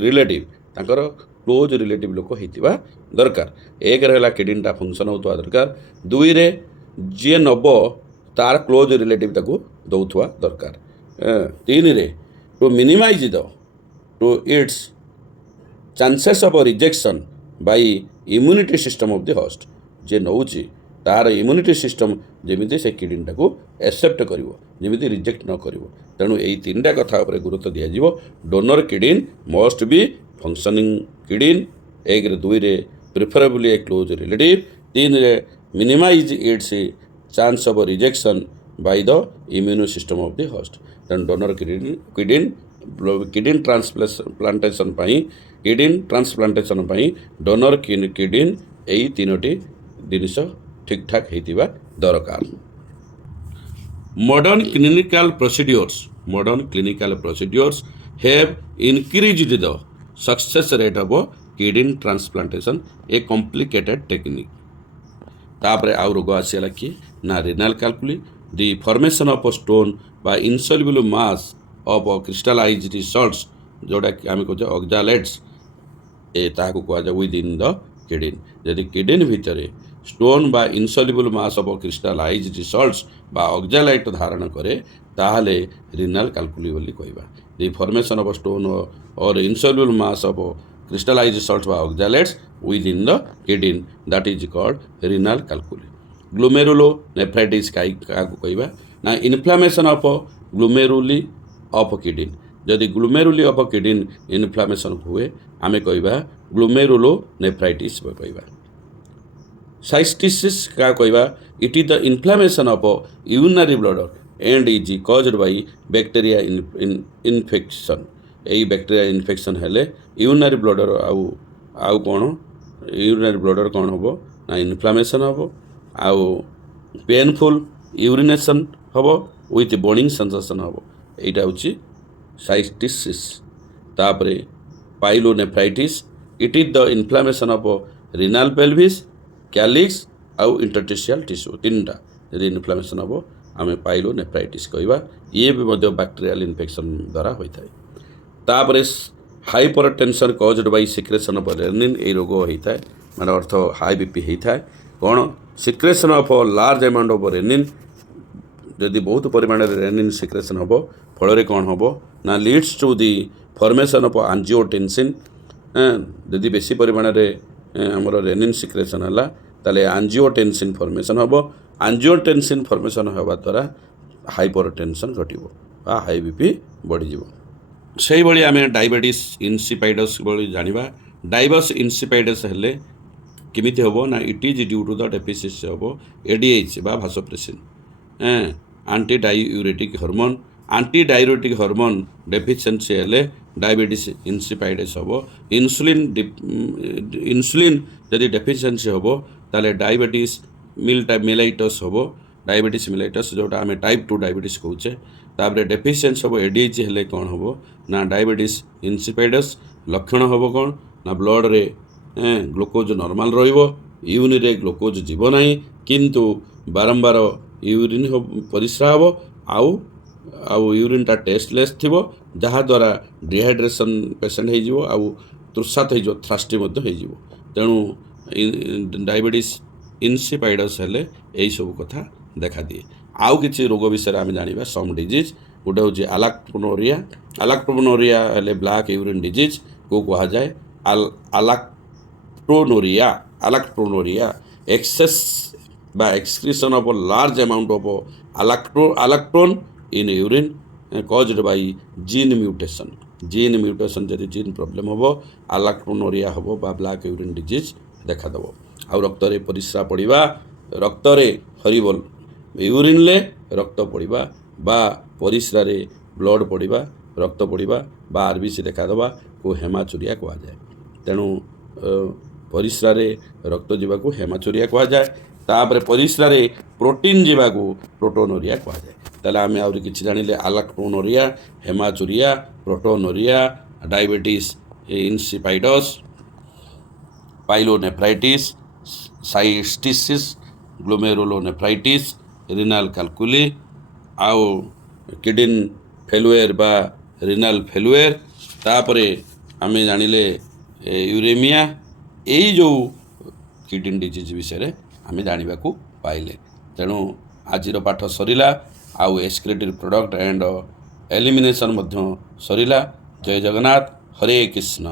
ରିଲେଟିଭ୍, ତାଙ୍କର କ୍ଲୋଜ୍ ରିଲେଟିଭ୍ ଲୋକ ହେଇଥିବା ଦରକାର। ଏକରେ ହେଲା କିଡନୀଟା ଫଙ୍କସନ୍ ହେଉଥିବା ଦରକାର, ଦୁଇରେ ଯିଏ ନେବ ତାର କ୍ଲୋଜ୍ ରିଲେଟିଭ୍ ତାକୁ ଦେଉଥିବା ଦରକାର, ତିନିରେ to minimize to its chances of rejection by immunity system of the host. ଯିଏ ନେଉଛି ତାହାର ଇମ୍ୟୁନିଟି ସିଷ୍ଟମ୍ ଯେମିତି ସେ କିଡନୀଟାକୁ ଆକ୍ସେପ୍ଟ କରିବ, ଯେମିତି ରିଜେକ୍ଟ ନ କରିବ। ତେଣୁ ଏଇ ତିନିଟା କଥା ଉପରେ ଗୁରୁତ୍ୱ ଦିଆଯିବ। Donor kidney must be functioning kidney, ଏକରେ ଦୁଇରେ ପ୍ରିଫରେବଲି ଏ କ୍ଲୋଜ୍ ରିଲେଟିଭ୍, ତିନିରେ minimize its chance of rejection by the immune system of the host. ତେଣୁ ଡୋନର କିଡନୀ ଟ୍ରାନ୍ସପ୍ଲାଣ୍ଟେସନ୍ ପାଇଁ ଡୋନର କିଡନୀ ଏଇ ତିନୋଟି ଜିନିଷ ଠିକ୍ ଠାକ୍ ହେଇଥିବା ଦରକାର। Modern clinical procedures have increased the success rate of kidney transplantation, a complicated technique. ତାପରେ ଆଉ ରୋଗ ଆସିଲା କି ନା ରିନାଲ କାଲକୁଲି, ଦି ଫର୍ମେସନ୍ ଅଫ୍ ଷ୍ଟୋନ୍ ବା ଇନସଲ୍ୟୁବଲ୍ ମାସ୍ ଅଫ୍ କ୍ରିଷ୍ଟାଲାଇଜ୍ଡ ସଲ୍ଟସ୍, ଯେଉଁଟାକି ଆମେ କହୁଛେ ଅକ୍ଜାଲେଟ୍ସ, ତାହାକୁ କୁହାଯାଏ ୱିଦିନ୍ ଦ କିଡନୀ। ଯଦି କିଡନୀ ଭିତରେ ଷ୍ଟୋନ୍ ବା ଇନସଲ୍ୟୁବଲ୍ ମାସ୍ ଅଫ୍ କ୍ରିଷ୍ଟାଲାଇଜ୍ଡ ସଲ୍ଟସ୍ ବା ଅକ୍ଜାଲାଇଟ୍ ଧାରଣ କରେ ତାହେଲେ ରିନାଲ କାଲକୁଲି ବୋଲି କହିବା। The formation of stone or insoluble mass of crystallized salts by oxalates within the kidney, that is called renal calculi. Glomerulonephritis କାହାକୁ କହିବା ନା ଇନଫ୍ଲାମେସନ୍ ଅଫ୍ ଗ୍ଲୋମେରୁଲି ଅଫ୍ କିଡନୀ। ଯଦି ଗ୍ଲୋମେରୁଲି ଅଫ୍ କିଡନୀ ଇନଫ୍ଲାମେସନ୍ ହୁଏ ଆମେ କହିବା ଗ୍ଲୋମେରୁଲୋନେଫ୍ରାଇଟିସ୍ କହିବା। ସାଇଷ୍ଟିସିସ୍ କାହାକୁ କହିବା, it is the inflammation of urinary bladder and is caused by bacteria infection. ଏଇ ବ୍ୟାକ୍ଟେରିଆ ଇନଫେକ୍ସନ୍ ହେଲେ ୟୁରିନାରୀ ବ୍ଲଡର୍ ଆଉ କ'ଣ ୟୁରିନାରୀ ବ୍ଲଡର୍ କ'ଣ ହେବ ନା ଇନଫ୍ଲାମେସନ୍ ହେବ, ଆଉ ପେନ୍ଫୁଲ୍ ୟୁରିନେସନ୍ ହେବ ୱିଥ୍ ବର୍ଣ୍ଣିଂ ସେନ୍ସେସନ୍ ହେବ। ଏଇଟା ହେଉଛି ସାଇଷ୍ଟିସିସ୍। ତାପରେ pyelonephritis, it is the inflammation of renal pelvis, calyx ଆଉ ଇଣ୍ଟରଷ୍ଟିସିଆଲ୍ ଟିସ୍ୟୁ, ତିନିଟା ଯଦି ଇନଫ୍ଲାମେସନ୍ ହେବ ଆମେ ପାଇଲୋନେଫ୍ରାଇଟିସ୍ କହିବା। ଇଏ ବି ମଧ୍ୟ ବ୍ୟାକ୍ଟେରିଆଲ୍ ଇନଫେକ୍ସନ୍ ଦ୍ୱାରା ହୋଇଥାଏ। ତାପରେ hypertension caused by secretion of renin, ଏଇ ରୋଗ ହେଇଥାଏ ମାନେ ଅର୍ଥ ହାଇ ବିପି ହେଇଥାଏ। କ'ଣ secretion of large amount of renin, ଯଦି ବହୁତ ପରିମାଣରେ ରେନିନ୍ ସିକ୍ରେସନ୍ ହେବ ଫଳରେ କ'ଣ ହେବ ନା leads to the formation of angiotensin. ଯଦି ବେଶୀ ପରିମାଣରେ ଆମର ରେନିନ୍ ସିକ୍ରେସନ୍ ହେଲା ତାହେଲେ ଆଞ୍ଜିଓଟେନସିନ୍ ଫର୍ମେସନ୍ ହେବ। ଆଞ୍ଜିଓଟେନସିନ୍ ଫର୍ମେସନ୍ ହେବା ଦ୍ୱାରା ହାଇପର ଟେନସନ୍ ଘଟିବ ବା ହାଇ ବିପି ବଢ଼ିଯିବ। ସେଇଭଳି ଆମେ ଡାଇବେଟିସ୍ ଇନସିପାଇଡସ୍ ଭଳି ଜାଣିବା। ଡାଇବେଟିସ୍ ଇନସିପାଇଡସ୍ ହେଲେ କେମିତି ହେବ ନା it is due to the deficiency ହେବ ADH ବା vasopressin anti diuretic hormone. Anti diuretic hormone deficiency ହେଲେ ଡାଇବେଟିସ୍ ଇନସିପାଇଡସ୍ ହେବ। ଇନ୍ସୁଲିନ୍ ଯଦି ଡେଫିସିଏନ୍ସି ହେବ ତାହେଲେ ଡାଇବେଟିସ୍ ମିଲାଇଟସ୍ ହେବ। ଡାଇବେଟିସ୍ ମିଲାଇଟସ୍ ଯେଉଁଟା ଆମେ ଟାଇପ୍ 2 ଡାଇବେଟିସ୍ କହୁଛେ। ତାପରେ ଡେଫିସିଏନ୍ସି ହେବ ADH ହେଲେ କ'ଣ ହେବ ନା ଡାଇବେଟିସ୍ ଇନସିପାଇଡସ୍। ଲକ୍ଷଣ ହେବ କ'ଣ ନା ବ୍ଲଡ଼ରେ ଗ୍ଲୁକୋଜ୍ ନର୍ମାଲ୍ ରହିବ, ୟୁରିନ୍ରେ ଗ୍ଲୁକୋଜ୍ ଯିବ ନାହିଁ, କିନ୍ତୁ ବାରମ୍ବାର ୟୁରିନ୍ ପରିସ୍ରା ହେବ ଆଉ ୟୁରିନ୍ଟା ଟେଷ୍ଟଲେସ୍ ଥିବ, ଯାହାଦ୍ୱାରା ଡିହାଇଡ୍ରେସନ୍ ପେସେଣ୍ଟ ହେଇଯିବ ଆଉ ତୃଷାର୍ତ୍ତ ହେଇଯିବ, ଥ୍ରାଷ୍ଟି ମଧ୍ୟ ହେଇଯିବ। ତେଣୁ ଡାଇବେଟିସ୍ ଇନସିପାଇଡସ୍ ହେଲେ ଏହିସବୁ କଥା ଦେଖାଦିଏ। ଆଉ କିଛି ରୋଗ ବିଷୟରେ ଆମେ ଜାଣିବା ସମ୍ ଡିଜିଜ୍। ଗୋଟେ ହେଉଛି ଆଲାକ୍ଟୋନୋରିଆ। ଆଲାକ୍ଟୋନୋରିଆ ହେଲେ ବ୍ଲାକ୍ ୟୁରିନ୍ ଡିଜିଜ୍ କୁ କୁହାଯାଏ। ଆଲାକ୍ଟୋନୋରିଆ ଏକ୍ସେସ୍ ବା excretion of large amount of alkapton in urine caused by gene mutation. Gene mutation ଯଦି ଜିନ୍ ପ୍ରୋବ୍ଲେମ୍ ହେବ ଆଲାକ୍ଟୋନୋରିଆ ହେବ ବା ବ୍ଲାକ୍ ୟୁରିନ୍ ଡିଜିଜ୍ ଦେଖାଦେବ। ଆଉ ରକ୍ତରେ ପରିସ୍ରା ପଡ଼ିବା, ରକ୍ତରେ ହରିବଲ୍ ୟୁରିନ୍ରେ ରକ୍ତ ପଡ଼ିବା ବା ପରିସ୍ରାରେ ବ୍ଲଡ଼ ପଡ଼ିବା, ରକ୍ତ ପଡ଼ିବା ବା RBC ଦେଖାଦେବା କୁ ହେମାଚୁରିଆ କୁହାଯାଏ। ତେଣୁ ପରିସ୍ରାରେ ରକ୍ତ ଯିବାକୁ ହେମାଚୁରିଆ କୁହାଯାଏ। ତାପରେ ପରିସ୍ରାରେ ପ୍ରୋଟିନ୍ ଯିବାକୁ ପ୍ରୋଟୋନୋରିଆ କୁହାଯାଏ। ତାହେଲେ ଆମେ ଆହୁରି କିଛି ଜାଣିଲେ ଆଲାକ୍ଟୋନୋରିଆ, ହେମାଚୁରିଆ, ପ୍ରୋଟୋନୋରିଆ, ଡାଇବେଟିସ୍ ଇନସିପାଇଡସ୍, ପାଇଲୋନେଫ୍ରାଇଟିସ୍, ସାଇଷ୍ଟିସିସ୍, ଗ୍ଲୋମେରୁଲୋନେଫ୍ରାଇଟିସ୍, ରିନାଲ୍ କାଲକୁଲି, ଆଉ କିଡନୀ ଫେଲୁଏର୍ ବା ରିନାଲ୍ ଫେଲୁଏର୍। ତାପରେ ଆମେ ଜାଣିଲେ ୟୁରେମିଆ। ଏଇ ଯେଉଁ କିଡନୀ ଡିଜିଜ୍ ବିଷୟରେ ଆମେ ଜାଣିବାକୁ ପାଇଲେ। ତେଣୁ ଆଜିର ପାଠ ସରିଲା, ଆଉ ଏକ୍ସକ୍ରିଟେଡ୍ ପ୍ରଡ଼କ୍ଟ ଆଣ୍ଡ ଏଲିମିନେସନ୍ ମଧ୍ୟ ସରିଲା। ଜୟ ଜଗନ୍ନାଥ, ହରେ କୃଷ୍ଣ।